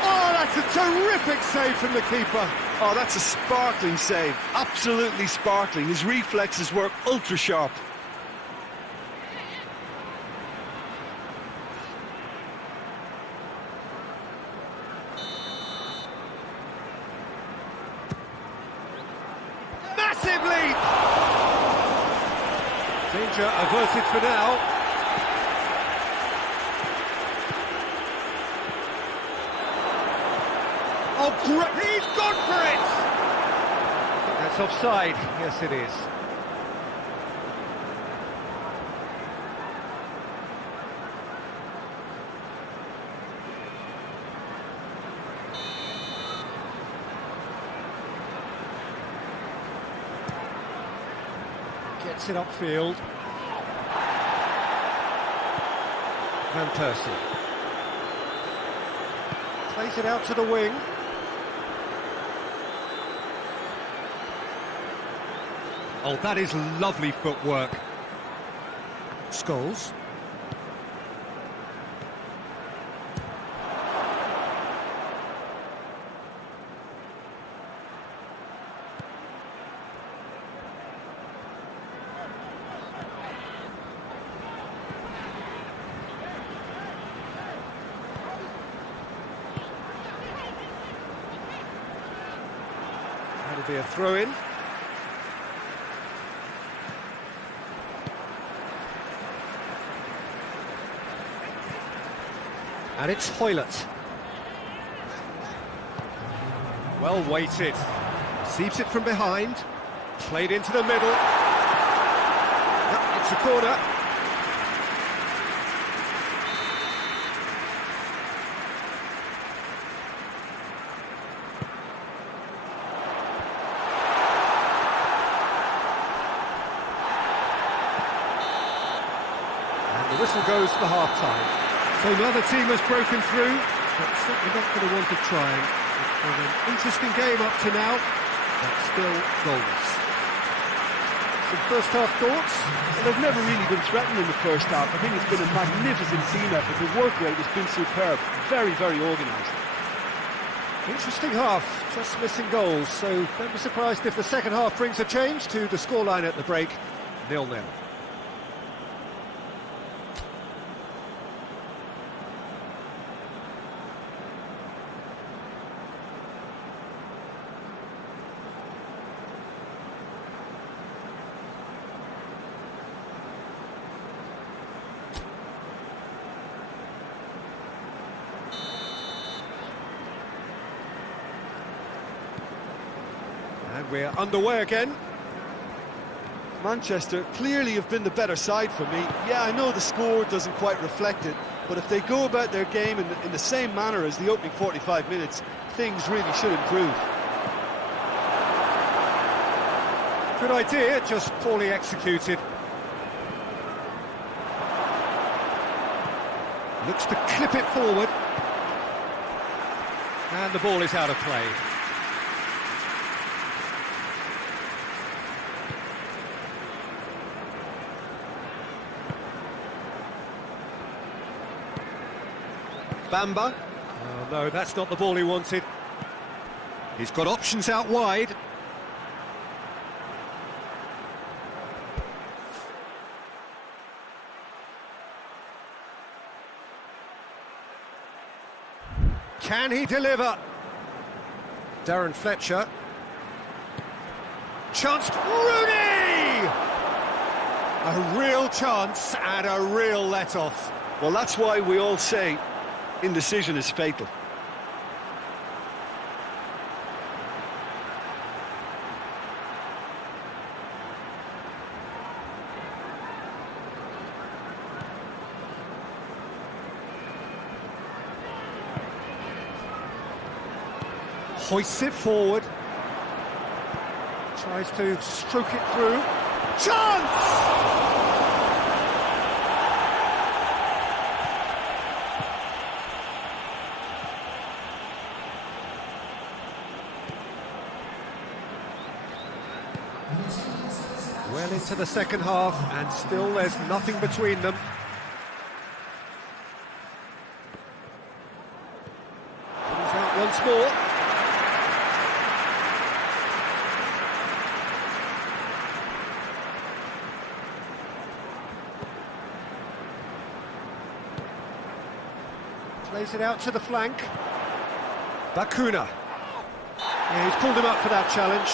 Oh, that's a terrific save from the keeper. Oh, that's a sparkling save. Absolutely sparkling. His reflexes were ultra-sharp. Massive leap! Danger averted for now. Oh, great! He's gone for it! I think that's offside. Yes, it is. Gets it upfield. Van Persie. Plays it out to the wing. Oh, that is lovely footwork. Scholes. That'll be a throw-in. And it's Hoylett. Well weighted. Receives it from behind. Played into the middle. It's a corner. And the whistle goes for half-time. So another team has broken through, but certainly not for the want of trying. It's been an interesting game up to now, but still goalless. Some first-half thoughts? Well, they've never really been threatened in the first half. I think it's been a magnificent team effort. The work rate has been superb. Very, very organised. Interesting half, just missing goals, so don't be surprised if the second half brings a change to the scoreline at the break, 0-0. And we're underway again. Manchester clearly have been the better side for me. Yeah, I know the score doesn't quite reflect it, but if they go about their game in the same manner as the opening 45 minutes, things really should improve. Good idea, just poorly executed. Looks to clip it forward. And the ball is out of play. Bamba. Oh no, that's not the ball he wanted. He's got options out wide. Can he deliver? Darren Fletcher. Chance, Rooney! A real chance and a real let-off. Well, that's why we all say indecision is fatal. Hoists it forward. Tries to stroke it through. Chance! Well into the second half, and still there's nothing between them. Comes out once more. Plays it out to the flank. Bakuna. Yeah, he's pulled him up for that challenge.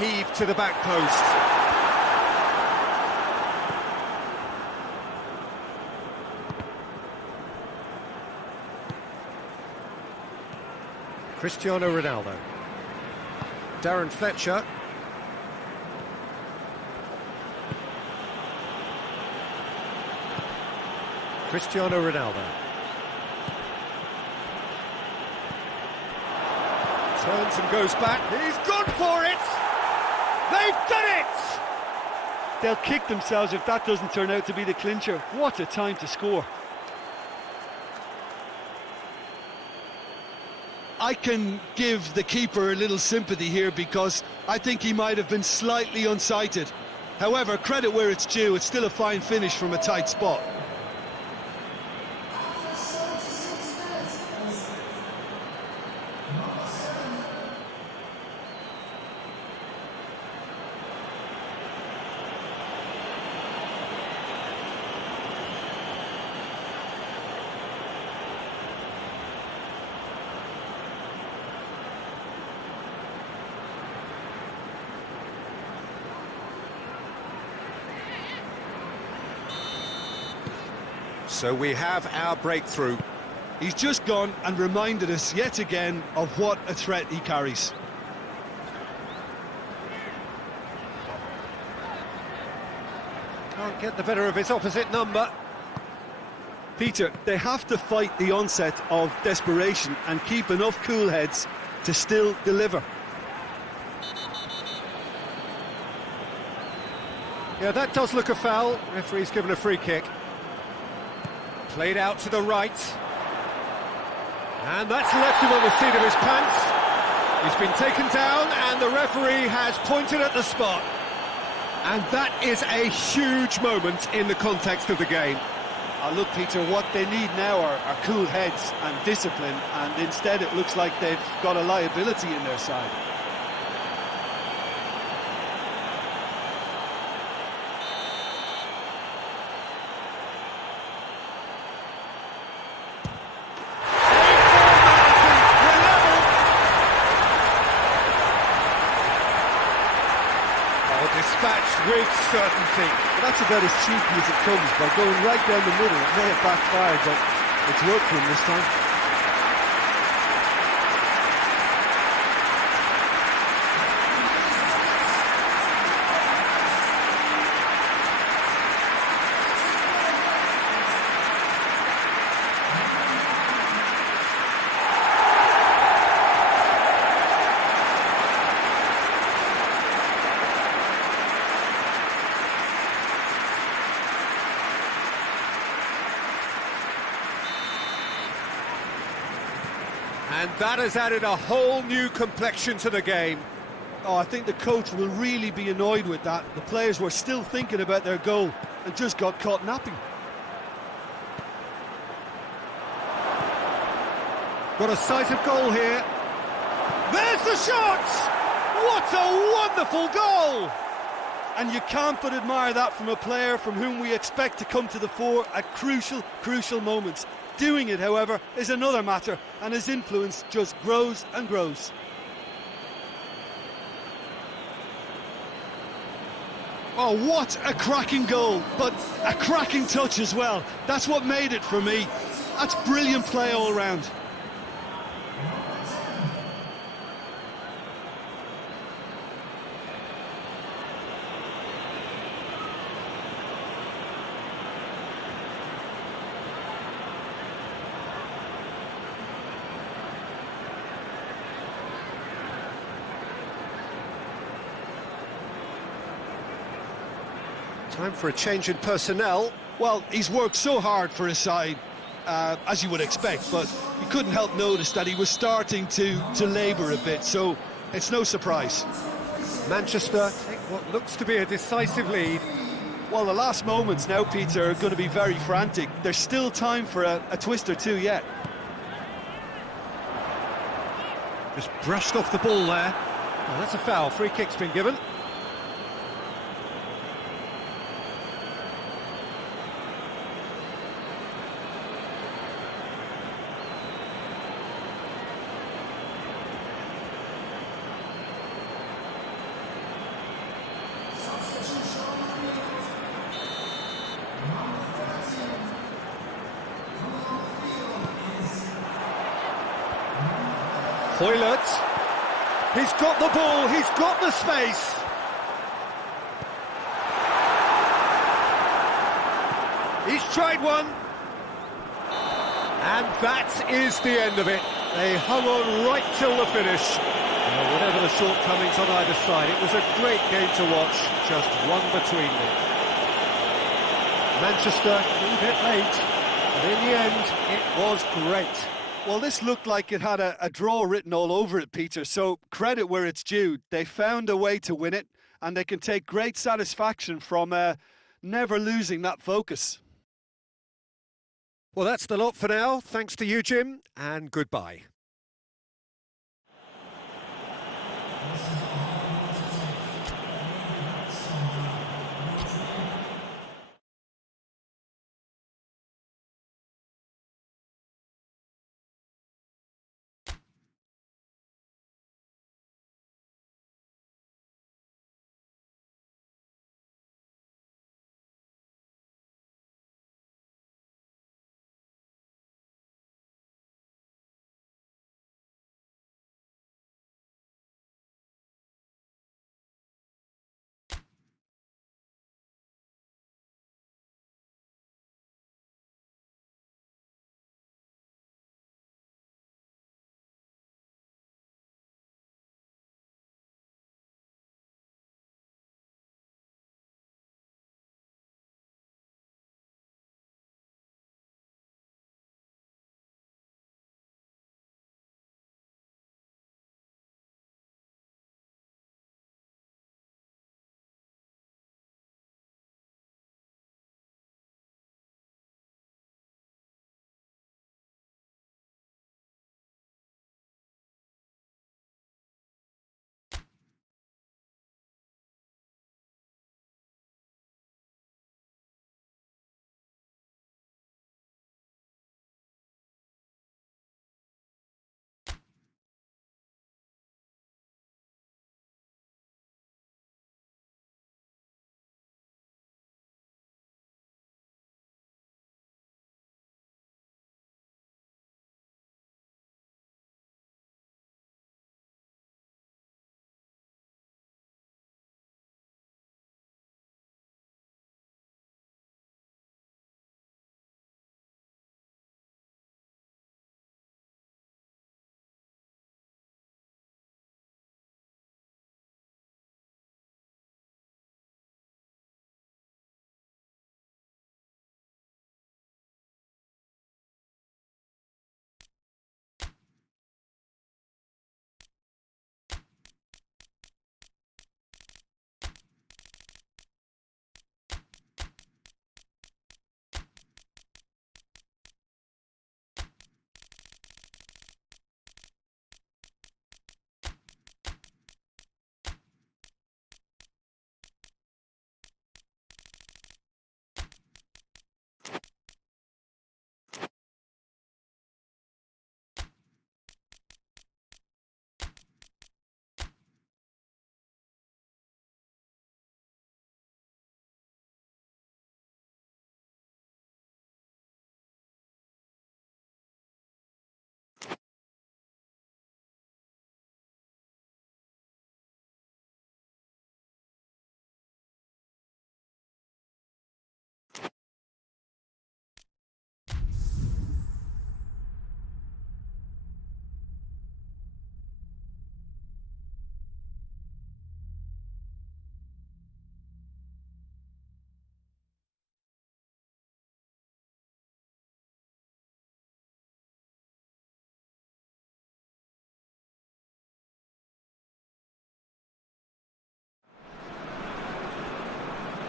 Heave to the back post. Cristiano Ronaldo. Darren Fletcher. Cristiano Ronaldo. Turns and goes back. He's gone for it! They've done it! They'll kick themselves if that doesn't turn out to be the clincher. What a time to score. I can give the keeper a little sympathy here because I think he might have been slightly unsighted. However, credit where it's due, it's still a fine finish from a tight spot. So we have our breakthrough. He's just gone and reminded us yet again of what a threat he carries. Can't get the better of his opposite number. Peter, they have to fight the onset of desperation and keep enough cool heads to still deliver. Yeah, that does look a foul. Referee's given a free kick. Played out to the right. And that's left him on the seat of his pants. He's been taken down and the referee has pointed at the spot. And that is a huge moment in the context of the game. Look, Peter, what they need now are cool heads and discipline, and instead it looks like they've got a liability in their side. Dispatched with certainty. But that's about as cheeky as it comes, by going right down the middle. It may have backfired, but it's worked for him this time. And that has added a whole new complexion to the game. Oh, I think the coach will really be annoyed with that. The players were still thinking about their goal and just got caught napping. Got a sight of goal here. There's the shot! What a wonderful goal! And you can't but admire that from a player from whom we expect to come to the fore at crucial moments. Doing it, however, is another matter, and his influence just grows and grows. Oh, what a cracking goal, but a cracking touch as well. That's what made it for me. That's brilliant play all round. Time for a change in personnel. Well, he's worked so hard for his side, as you would expect, but you couldn't help notice that he was starting to labour a bit, so it's no surprise. Manchester take what looks to be a decisive lead. Well, the last moments now, Peter, are going to be very frantic. There's still time for a twist or two yet. Just brushed off the ball there. Oh, that's a foul. Free kick's been given. Hoylett, he's got the ball, he's got the space. He's tried one. And that is the end of it. They hung on right till the finish. Whatever the shortcomings on either side, it was a great game to watch, just one between them. Manchester moved it late, but in the end, it was great. Well, this looked like it had a draw written all over it, Peter, so credit where it's due. They found a way to win it, and they can take great satisfaction from never losing that focus. Well, that's the lot for now. Thanks to you, Jim, and goodbye.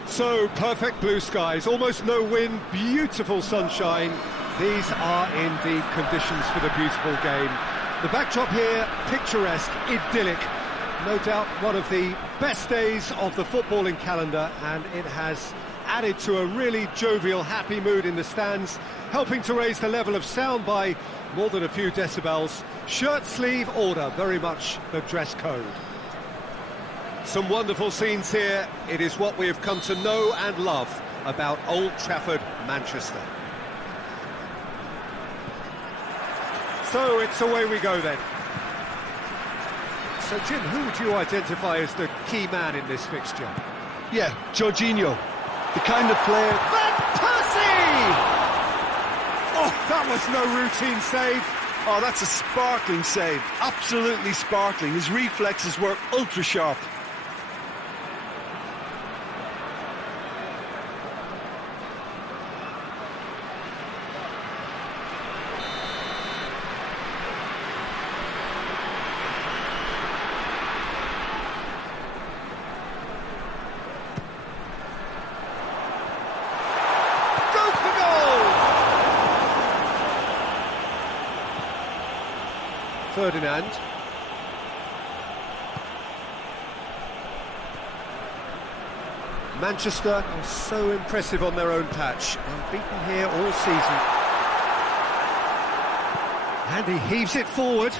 So, perfect blue skies, almost no wind, beautiful sunshine. These are indeed conditions for the beautiful game. The backdrop here, picturesque, idyllic. No doubt one of the best days of the footballing calendar, and it has added to a really jovial, happy mood in the stands, helping to raise the level of sound by more than a few decibels. Shirt sleeve order, very much the dress code. Some wonderful scenes here. It is what we have come to know and love about Old Trafford, Manchester. So it's away we go then. So Jim, who would you identify as the key man in this fixture? Yeah, Jorginho, the kind of player... Van Persie! Oh, that was no routine save. Oh, that's a sparkling save. Absolutely sparkling. His reflexes were ultra sharp. Ferdinand. Manchester are so impressive on their own patch, unbeaten here all season. And he heaves it forward.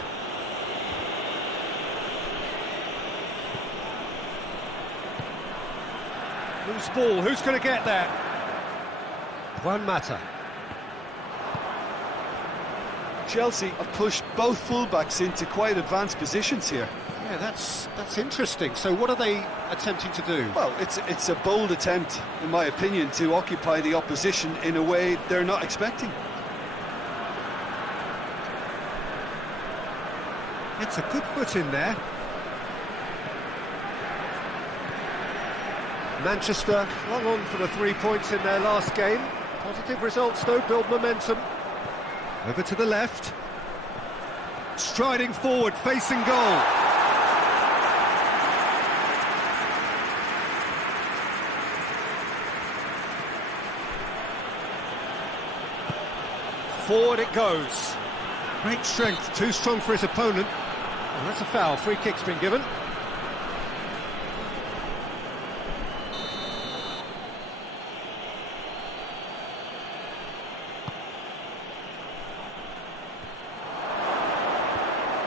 Loose ball, who's going to get there? Juan Mata. Chelsea have pushed both fullbacks into quite advanced positions here. Yeah, that's interesting. So what are they attempting to do? Well, it's a bold attempt, in my opinion, to occupy the opposition in a way they're not expecting. It's a good foot in there. Manchester clung on for the 3 points in their last game. Positive results though, build momentum. Over to the left. Striding forward, facing goal. Forward it goes. Great strength, too strong for his opponent. And that's a foul, free kick's been given.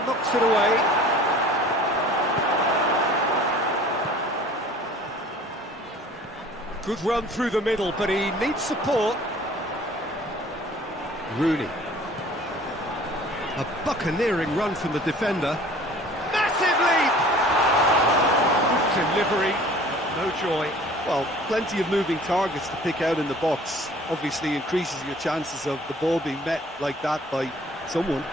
Knocks it away. Good run through the middle, but he needs support. Rooney. A buccaneering run from the defender. Massive leap! Good delivery, no joy. Well, plenty of moving targets to pick out in the box. Obviously increases your chances of the ball being met like that by someone.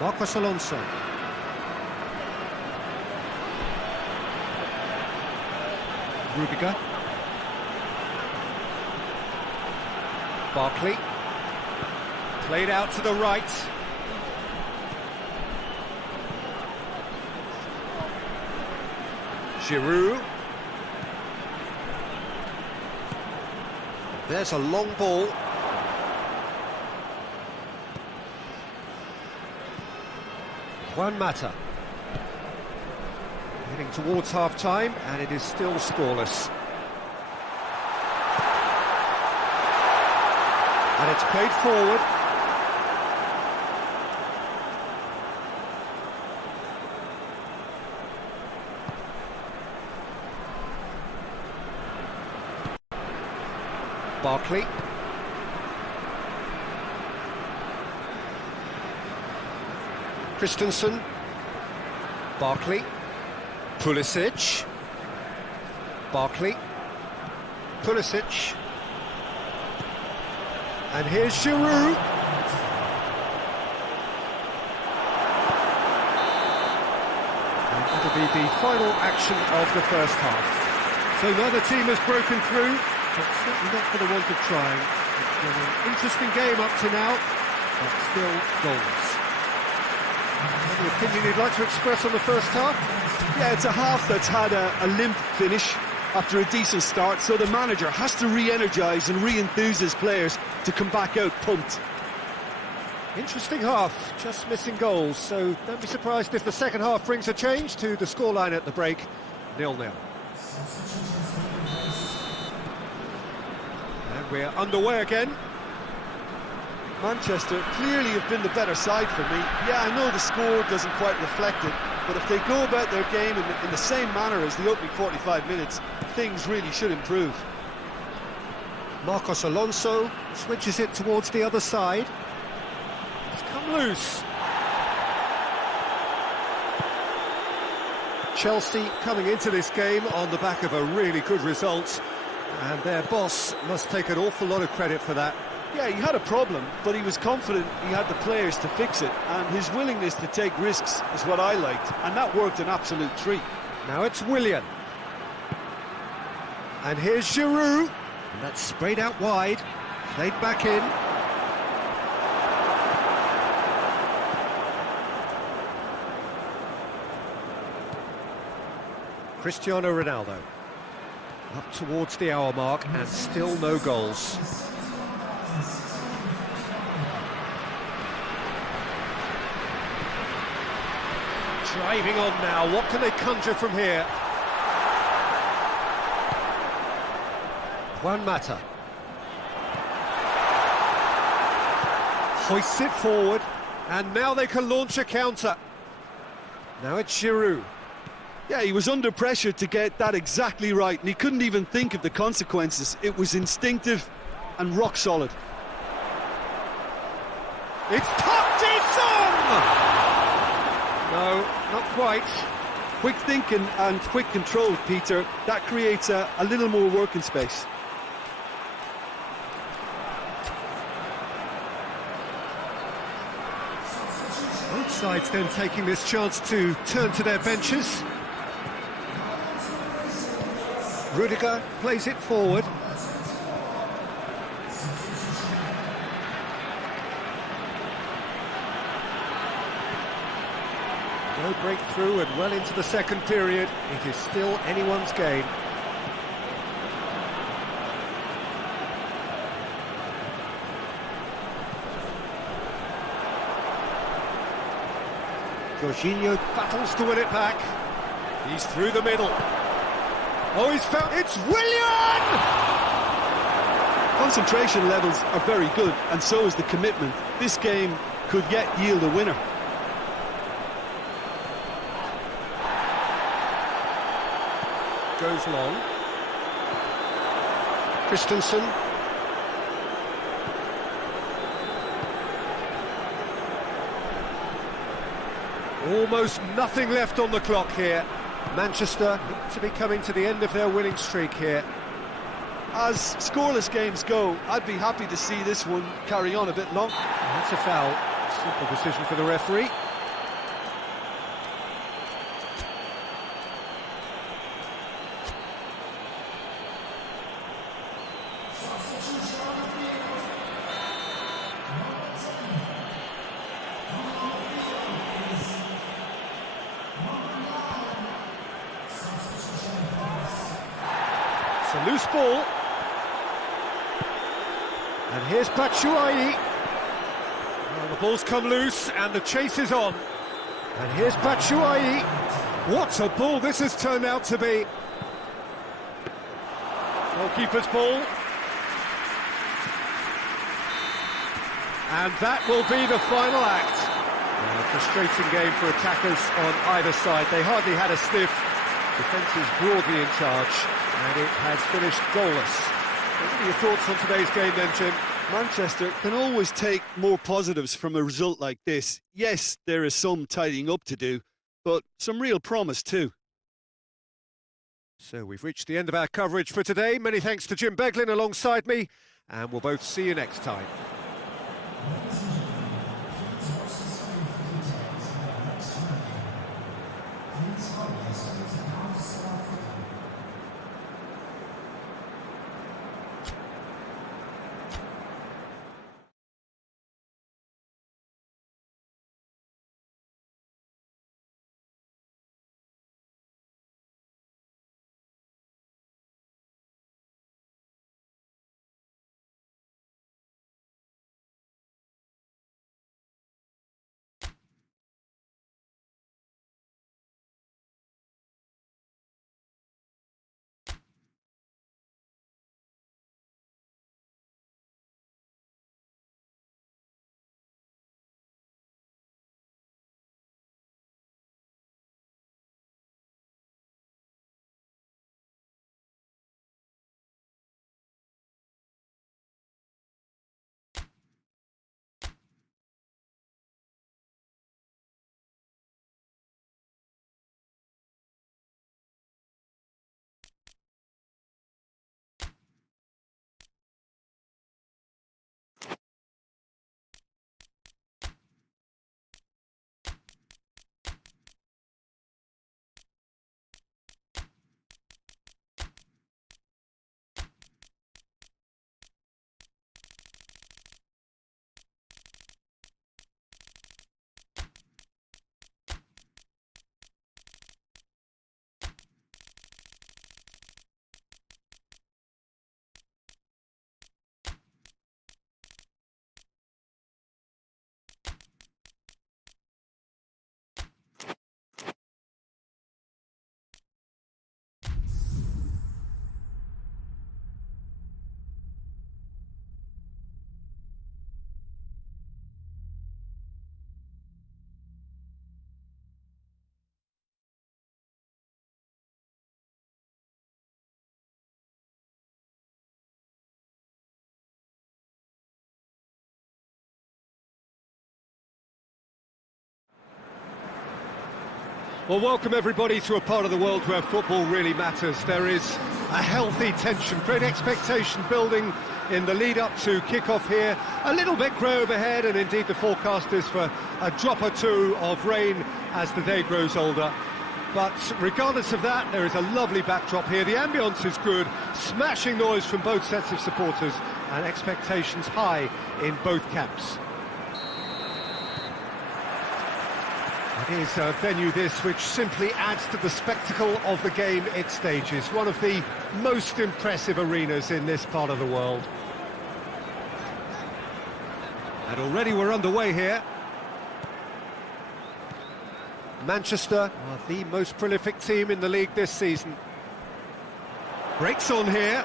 Marcos Alonso. Rudiger. Barkley. Played out to the right. Giroud. There's a long ball. Juan Mata. Heading towards half-time, and it is still scoreless. And it's played forward. Barkley. Christensen. Barkley. Pulisic. Barkley. Pulisic. And here's Giroud. And that'll be the final action of the first half. So neither team has broken through, but certainly not for the want of trying. It's been an interesting game up to now, but still goalless. Any opinion you'd like to express on the first half? Yeah, it's a half that's had a limp finish after a decent start, so the manager has to re-energise and re-enthuse his players to come back out pumped. Interesting half, just missing goals, so don't be surprised if the second half brings a change to the scoreline at the break, 0-0. And we're underway again. Manchester clearly have been the better side for me. Yeah, I know the score doesn't quite reflect it, but if they go about their game in the same manner as the opening 45 minutes, things really should improve. Marcos Alonso switches it towards the other side. It's come loose. Chelsea coming into this game on the back of a really good result, and their boss must take an awful lot of credit for that. Yeah, he had a problem, but he was confident he had the players to fix it, and his willingness to take risks is what I liked, and that worked an absolute treat. Now it's Willian. And here's Giroud. And that's sprayed out wide, played back in. Cristiano Ronaldo. Up towards the hour mark, and still no goals. Driving on now, what can they conjure from here? Juan Mata. Hoists it forward, and now they can launch a counter. Now it's Giroud. Yeah, he was under pressure to get that exactly right, and he couldn't even think of the consequences. It was instinctive and rock solid. It's tucked, it's on! No, not quite. Quick thinking and quick control, Peter. That creates a little more working space. Both sides then taking this chance to turn to their benches. Rudiger plays it forward. No breakthrough and well into the second period. It is still anyone's game. Jorginho battles to win it back. He's through the middle. Oh, he's found... It's Willian! Concentration levels are very good, and so is the commitment. This game could yet yield a winner. Goes long. Christensen. Almost nothing left on the clock here. Manchester look to be coming to the end of their winning streak here. As scoreless games go, I'd be happy to see this one carry on a bit longer. That's a foul. Simple decision for the referee. It's a loose ball. And here's Batshuayi. Well, the ball's come loose and the chase is on. And here's Batshuayi. What a ball this has turned out to be. Goalkeeper's ball. And that will be the final act. A frustrating game for attackers on either side. They hardly had a sniff. Defence is broadly in charge, and it has finished goalless. What are your thoughts on today's game then, Jim? Manchester can always take more positives from a result like this. Yes, there is some tidying up to do, but some real promise too. So we've reached the end of our coverage for today. Many thanks to Jim Beglin alongside me, and we'll both see you next time. Well, welcome everybody to a part of the world where football really matters. There is a healthy tension, great expectation building in the lead-up to kick-off here. A little bit grey overhead, and indeed the forecast is for a drop or two of rain as the day grows older. But regardless of that, there is a lovely backdrop here. The ambience is good, smashing noise from both sets of supporters, and expectations high in both camps. It is a venue this which simply adds to the spectacle of the game it stages. One of the most impressive arenas in this part of the world. And already we're underway here. Manchester are the most prolific team in the league this season. Breaks on here.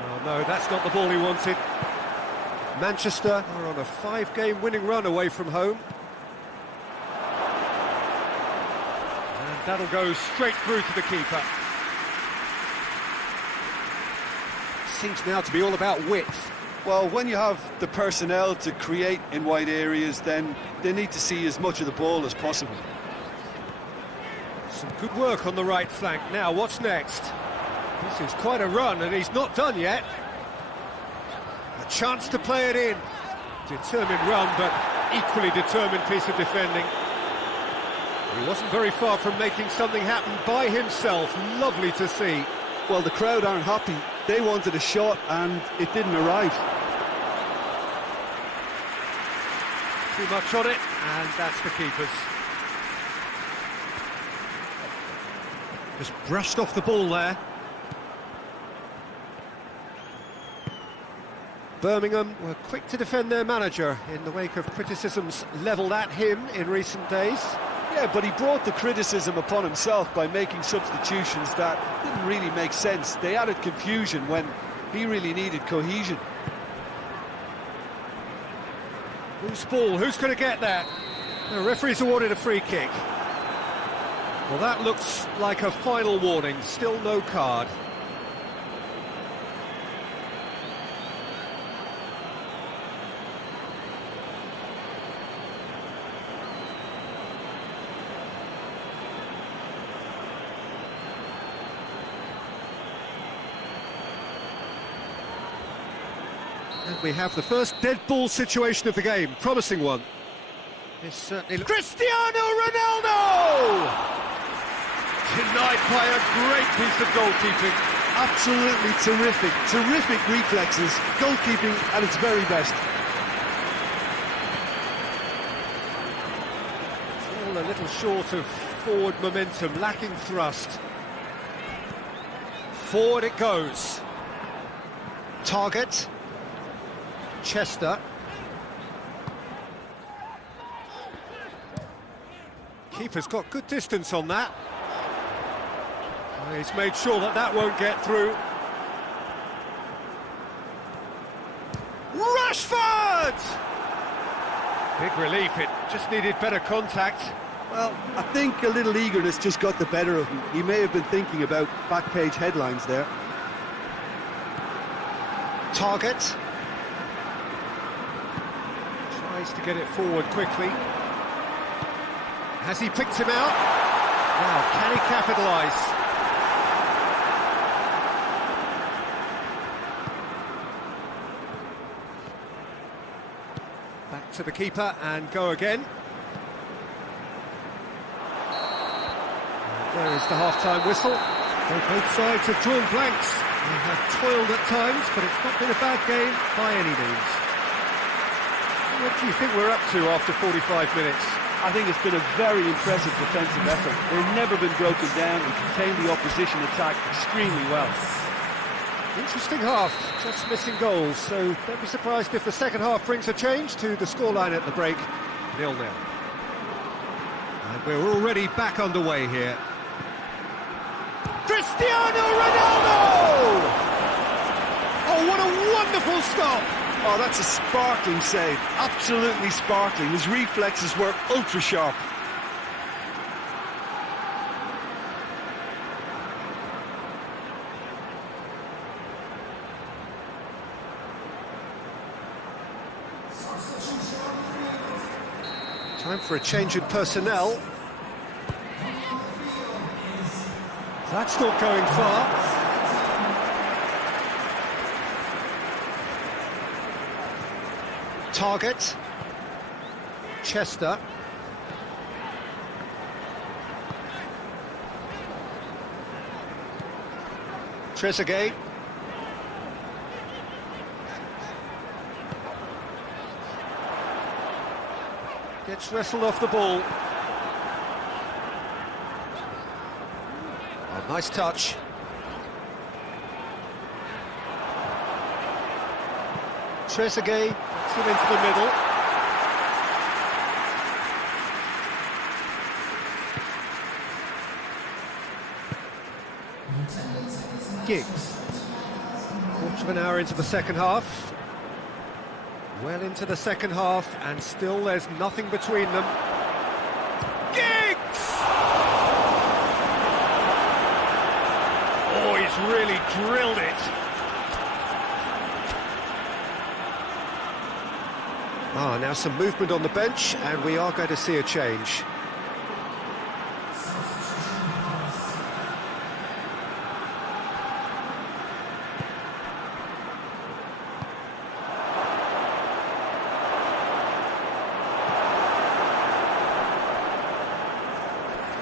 Oh no, that's not the ball he wanted. Manchester are on a 5-game winning run away from home. And that'll go straight through to the keeper. Seems now to be all about width. Well, when you have the personnel to create in wide areas, then they need to see as much of the ball as possible. Some good work on the right flank. Now, what's next? This is quite a run, and he's not done yet. A chance to play it in. Determined run, but equally determined piece of defending. He wasn't very far from making something happen by himself. Lovely to see. Well, the crowd aren't happy. They wanted a shot, and it didn't arrive. Too much on it, and that's the keeper's. Just brushed off the ball there. Birmingham were quick to defend their manager in the wake of criticisms levelled at him in recent days. Yeah, but he brought the criticism upon himself by making substitutions that didn't really make sense. They added confusion when he really needed cohesion. Who's ball? Who's going to get that? The referee's awarded a free kick. Well, that looks like a final warning. Still no card. And we have the first dead ball situation of the game. Promising one. This certainly looks... Cristiano Ronaldo! Denied by a great piece of goalkeeping. Absolutely terrific. Terrific reflexes. Goalkeeping at its very best. It's all a little short of forward momentum, lacking thrust. Forward it goes. Target. Chester. Keeper's got good distance on that. He's made sure that that won't get through. Rashford! Big relief, it just needed better contact. Well, I think a little eagerness just got the better of him. He may have been thinking about back-page headlines there. Target. Tries to get it forward quickly. Has he picked him out? Now, can he capitalise? Back to the keeper and go again. And there is the half-time whistle. Both sides have drawn blanks. They have toiled at times, but it's not been a bad game by any means. What do you think we're up to after 45 minutes? I think it's been a very impressive defensive effort. They've never been broken down and contained the opposition attack extremely well. Interesting half, just missing goals, so don't be surprised if the second half brings a change to the scoreline at the break, 0-0. And we're already back underway here. Cristiano Ronaldo! Oh, what a wonderful stop! Oh, that's a sparkling save. Absolutely sparkling. His reflexes were ultra sharp. Time for a change in personnel. That's not going far. Target. Chester. Trezeguet. Gets wrestled off the ball. Oh, nice touch. Trezeguet gets it into the middle. Giggs. Quarter of an hour into the second half. Well into the second half, and still there's nothing between them. Giggs! Oh, he's really drilled it. Now some movement on the bench, and we are going to see a change.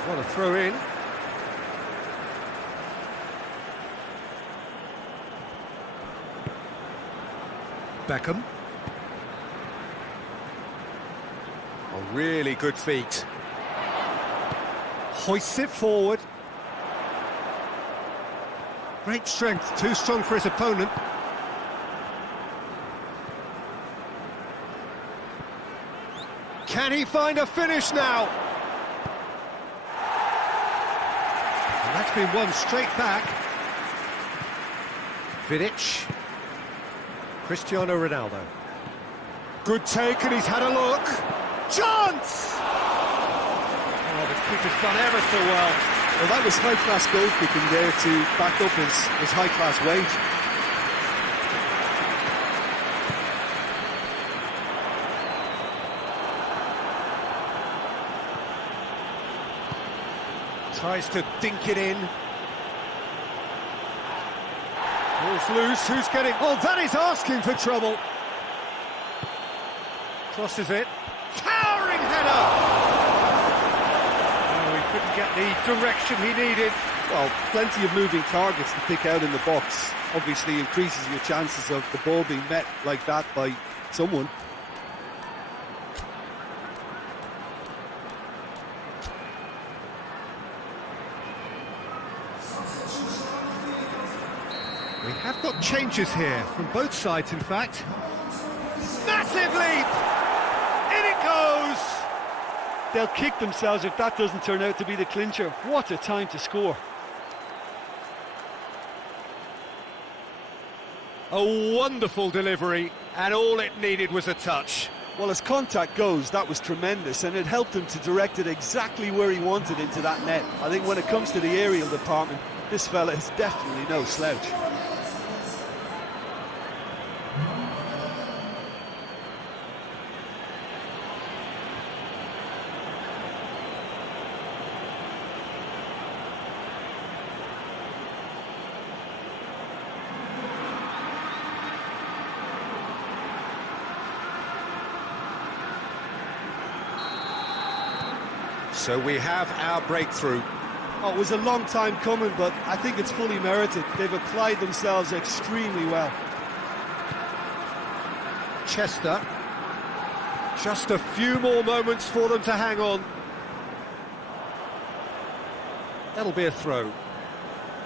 What a throw in. Beckham. Oh, really good feet. Hoists it forward. Great strength, too strong for his opponent. Can he find a finish now? And that's been won straight back. Vidic. Cristiano Ronaldo. Good take, and he's had a look. Chance! Oh, the keeper's done ever so well. Well, that was high-class goalkeeping there to back up his high-class weight. Tries to dink it in. Ball's loose, who's getting... Oh, that is asking for trouble. Crosses it. Towering header! Oh, he couldn't get the direction he needed. Well, plenty of moving targets to pick out in the box. Obviously increases your chances of the ball being met like that by someone. We have got changes here, from both sides, in fact. Massive leap! In it goes! They'll kick themselves if that doesn't turn out to be the clincher. What a time to score. A wonderful delivery, and all it needed was a touch. Well, as contact goes, that was tremendous, and it helped him to direct it exactly where he wanted into that net. I think when it comes to the aerial department, this fella is definitely no slouch. So we have our breakthrough. Oh, it was a long time coming, but I think it's fully merited. They've applied themselves extremely well. Chester. Just a few more moments for them to hang on. That'll be a throw.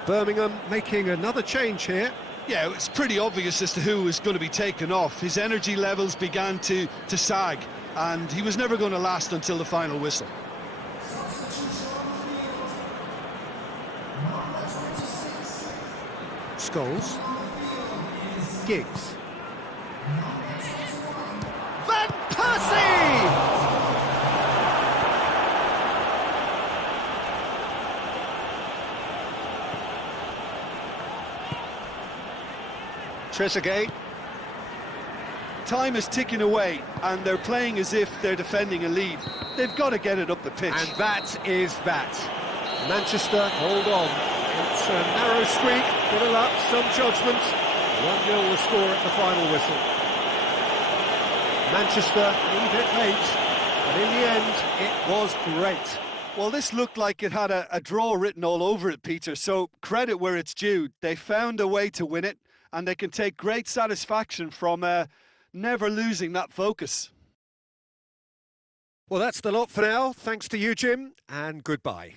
Birmingham making another change here. Yeah, it's pretty obvious as to who was going to be taken off. His energy levels began to sag, and he was never going to last until the final whistle. Scholes. Giggs. Van Persie! Trezeguet. time is ticking away, and they're playing as if they're defending a lead. They've got to get it up the pitch. And that is that. Manchester, hold on. It's a narrow squeak, bit of luck, some judgment. 1-0 the score at the final whistle. Manchester leave it late, but in the end, it was great. Well, this looked like it had a draw written all over it, Peter, so credit where it's due. They found a way to win it, and they can take great satisfaction from never losing that focus. Well, that's the lot for now. Thanks to you, Jim, and goodbye.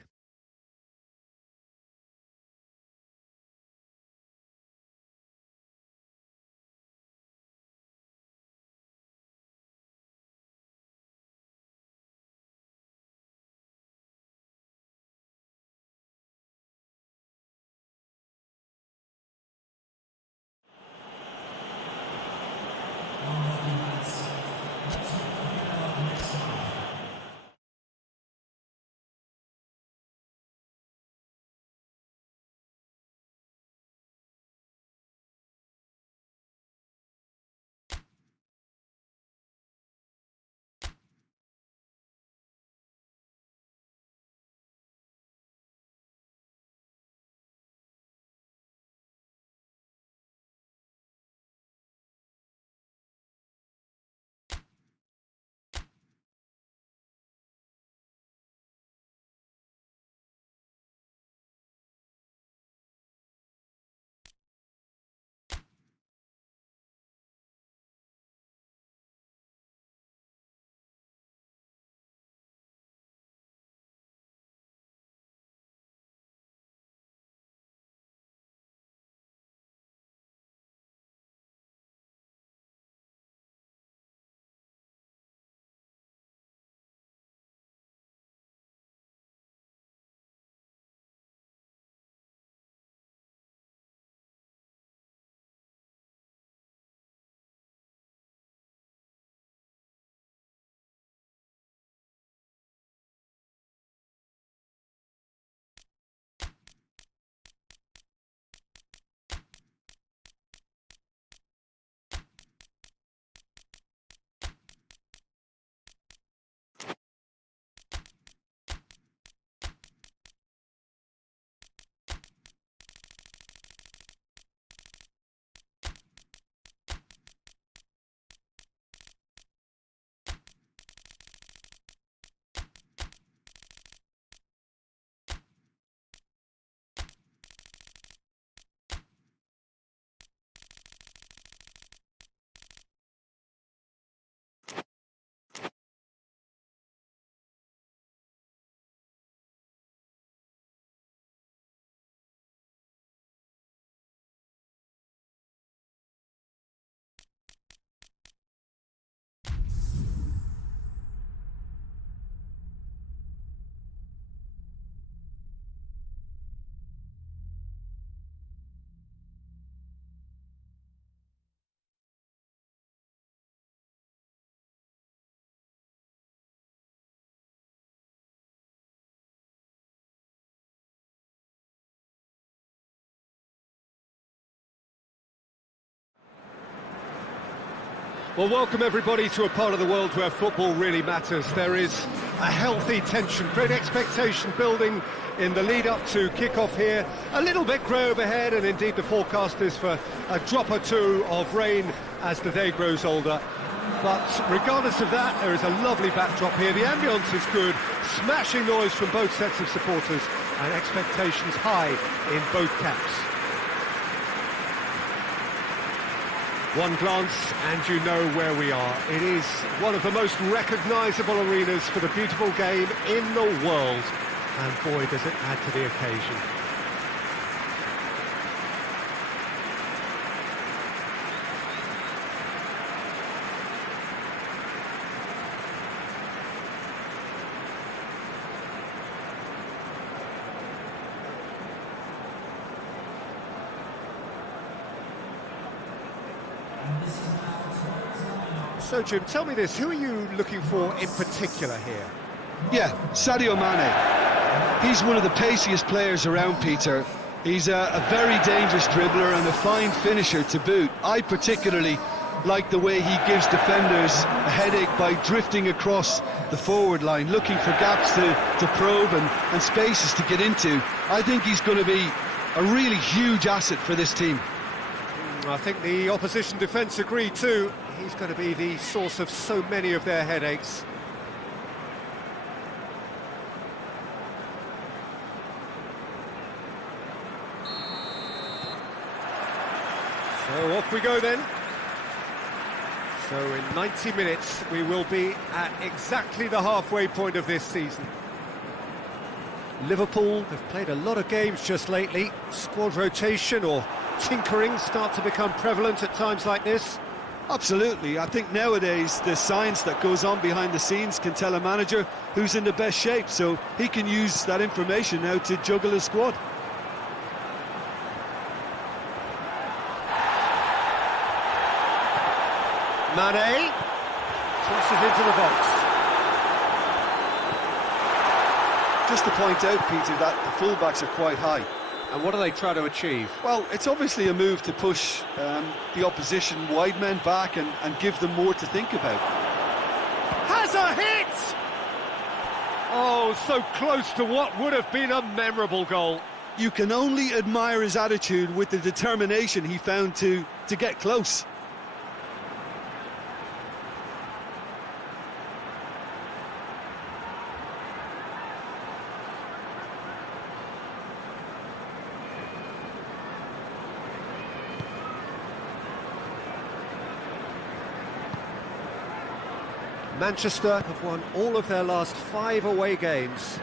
Well, welcome everybody to a part of the world where football really matters. There is a healthy tension, great expectation building in the lead-up to kick-off here. A little bit grey overhead, and indeed the forecast is for a drop or two of rain as the day grows older. But regardless of that, there is a lovely backdrop here. The ambience is good, smashing noise from both sets of supporters, and expectations high in both camps. One glance and you know where we are. It is one of the most recognisable arenas for the beautiful game in the world. And boy, does it add to the occasion. So, Jim, tell me this, who are you looking for in particular here? Yeah, Sadio Mane. He's one of the paciest players around, Peter. He's a very dangerous dribbler and a fine finisher to boot. I particularly like the way he gives defenders a headache by drifting across the forward line, looking for gaps to probe and spaces to get into. I think he's going to be a really huge asset for this team. I think the opposition defence agree too. He's going to be the source of so many of their headaches. So off we go then. So in 90 minutes we will be at exactly the halfway point of this season. Liverpool have played a lot of games just lately. Squad rotation or tinkering start to become prevalent at times like this. Absolutely. I think nowadays the science that goes on behind the scenes can tell a manager who's in the best shape, so he can use that information now to juggle his squad. Mane tosses into the box. Just to point out, Peter, that the fullbacks are quite high. And what do they try to achieve? Well, it's obviously a move to push the opposition wide men back and give them more to think about. Has a hit! Oh, so close to what would have been a memorable goal. You can only admire his attitude with the determination he found to get close. Manchester have won all of their last 5 away games.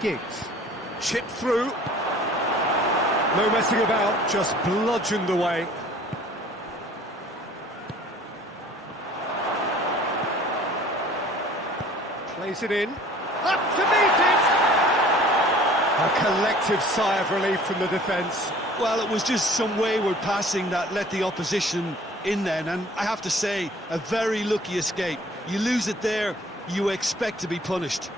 Giggs, chipped through. No messing about, just bludgeoned away. Plays it in. Up to meet it! A collective sigh of relief from the defence. Well, it was just some wayward passing that let the opposition in then, and I have to say, a very lucky escape. You lose it there, you expect to be punished.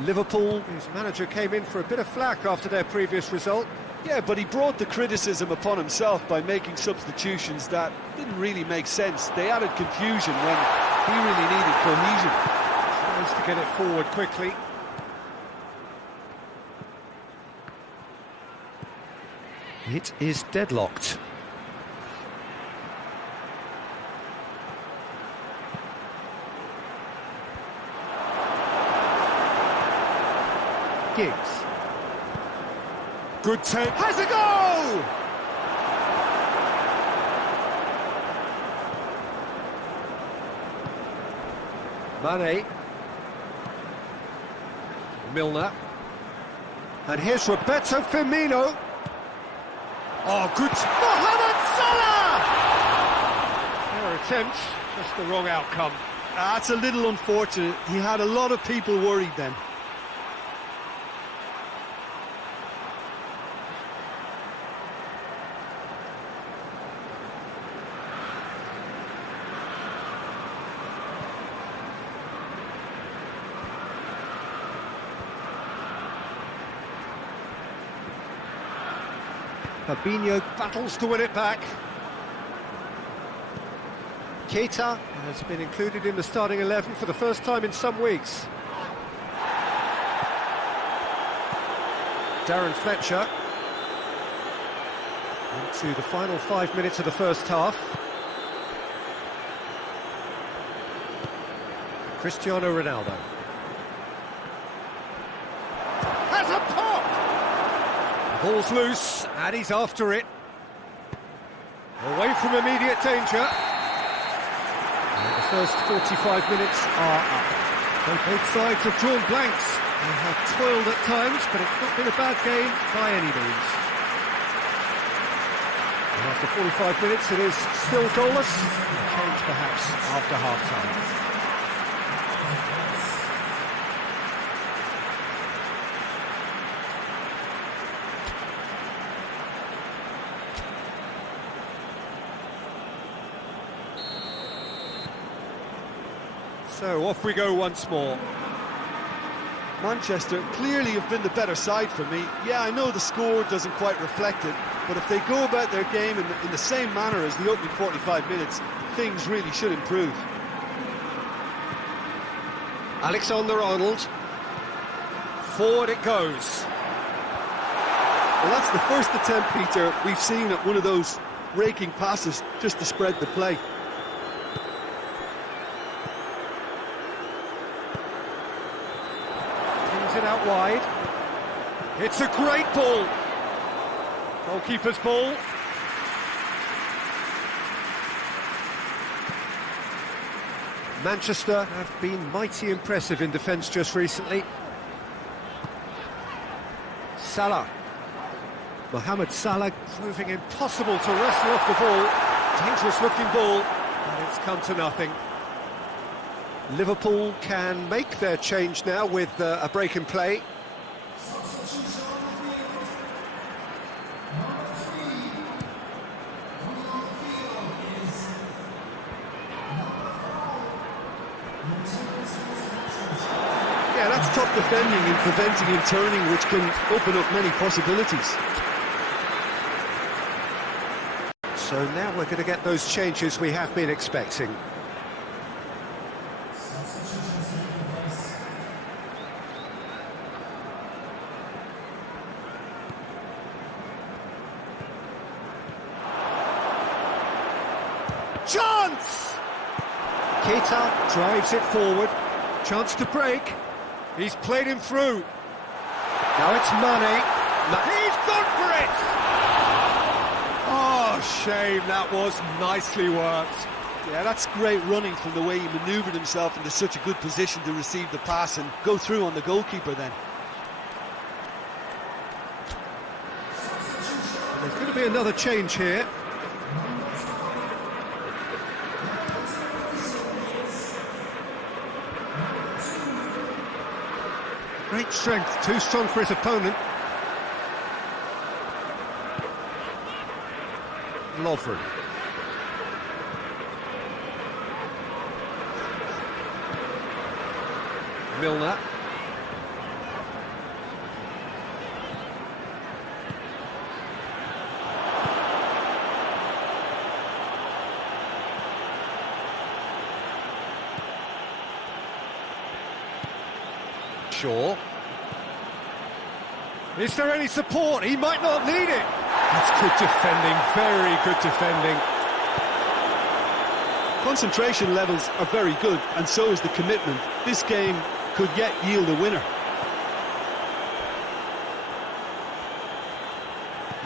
Liverpool, whose manager came in for a bit of flack after their previous result. Yeah, but he brought the criticism upon himself by making substitutions that didn't really make sense. They added confusion when he really needed cohesion. Tries to get it forward quickly. It is deadlocked. Giggs. Good take. Has a goal! Mane. Milner. And here's Roberto Firmino. Oh, good. Mohamed Salah! Fair attempt, just the wrong outcome. That's a little unfortunate. He had a lot of people worried then. Fabinho battles to win it back. Keita has been included in the starting 11 for the first time in some weeks. Darren Fletcher into the final 5 minutes of the first half. Cristiano Ronaldo. Has a pop! Ball's loose, and he's after it. Away from immediate danger. And the first 45 minutes are up. So both sides have drawn blanks. They have toiled at times, but it's not been a bad game by any means. And after 45 minutes, it is still goalless. Change perhaps after half-time. So off we go once more. Manchester clearly have been the better side for me. Yeah, I know the score doesn't quite reflect it, but if they go about their game in the same manner as the opening 45 minutes, things really should improve. Alexander-Arnold. Forward it goes. Well, that's the first attempt, Peter, we've seen at one of those raking passes just to spread the play. Pins it out wide. It's a great ball. Goalkeeper's ball. Manchester have been mighty impressive in defence just recently. Salah. Mohamed Salah proving impossible to wrestle off the ball. Dangerous looking ball, but it's come to nothing. Liverpool can make their change now with a break in play. Yeah, that's top defending and preventing him turning, which can open up many possibilities. So now we're going to get those changes we have been expecting. Chance! Keita drives it forward. Chance to break. He's played him through. Now it's Mane. He's gone for it! Oh, shame, that was nicely worked. Yeah, that's great running from the way he manoeuvred himself into such a good position to receive the pass and go through on the goalkeeper then. There's going to be another change here. Great strength, too strong for his opponent. Lovren. Milner. Shaw. Is there any support? He might not need it. That's good defending, very good defending. Concentration levels are very good, and so is the commitment. This game could yet yield a winner.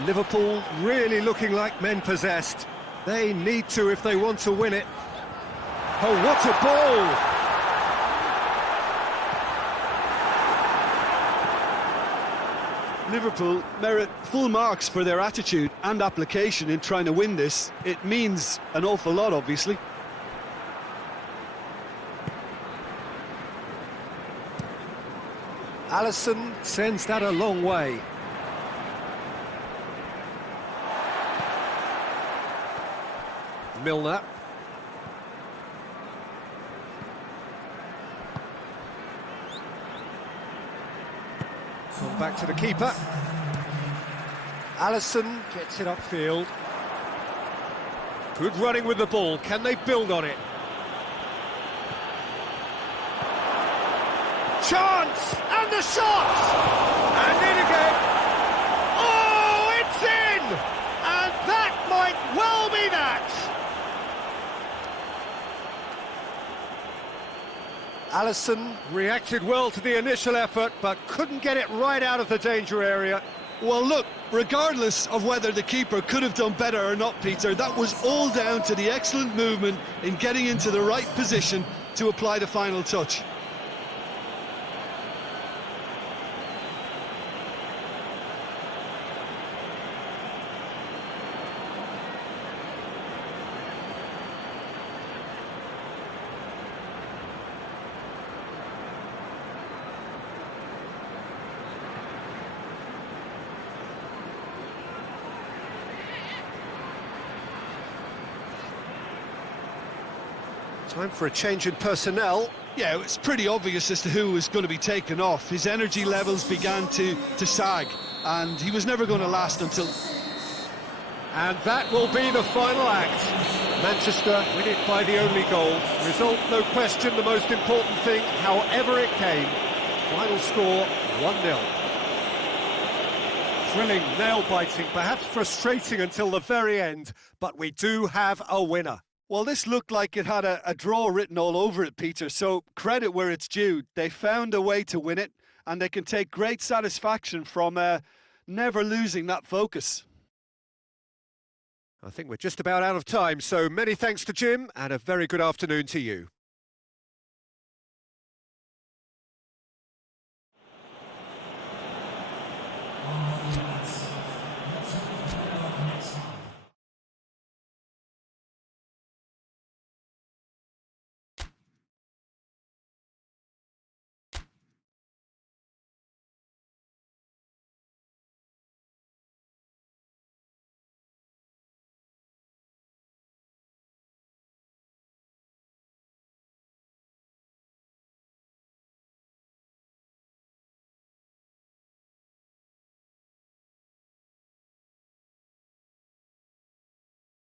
Liverpool really looking like men possessed. They need to if they want to win it. Oh, what a ball! Liverpool merit full marks for their attitude and application in trying to win this. It means an awful lot, obviously. Alisson sends that a long way. Milner. Back to the keeper. Alisson gets it upfield. Good running with the ball. Can they build on it? Chance! And the shot! And in again. Oh, it's in! And that might well be that! Alisson reacted well to the initial effort, but couldn't get it right out of the danger area. Well, look, regardless of whether the keeper could have done better or not, Peter, that was all down to the excellent movement in getting into the right position to apply the final touch. Time for a change in personnel. Yeah, it's pretty obvious as to who was going to be taken off. His energy levels began to sag, and he was never going to last until... And that will be the final act. Manchester win it by the only goal. Result, no question, the most important thing, however it came. Final score, 1-0. Thrilling, nail-biting, perhaps frustrating until the very end, but we do have a winner. Well, this looked like it had a draw written all over it, Peter, so credit where it's due. They found a way to win it, and they can take great satisfaction from never losing that focus. I think we're just about out of time, so many thanks to Jim, and a very good afternoon to you.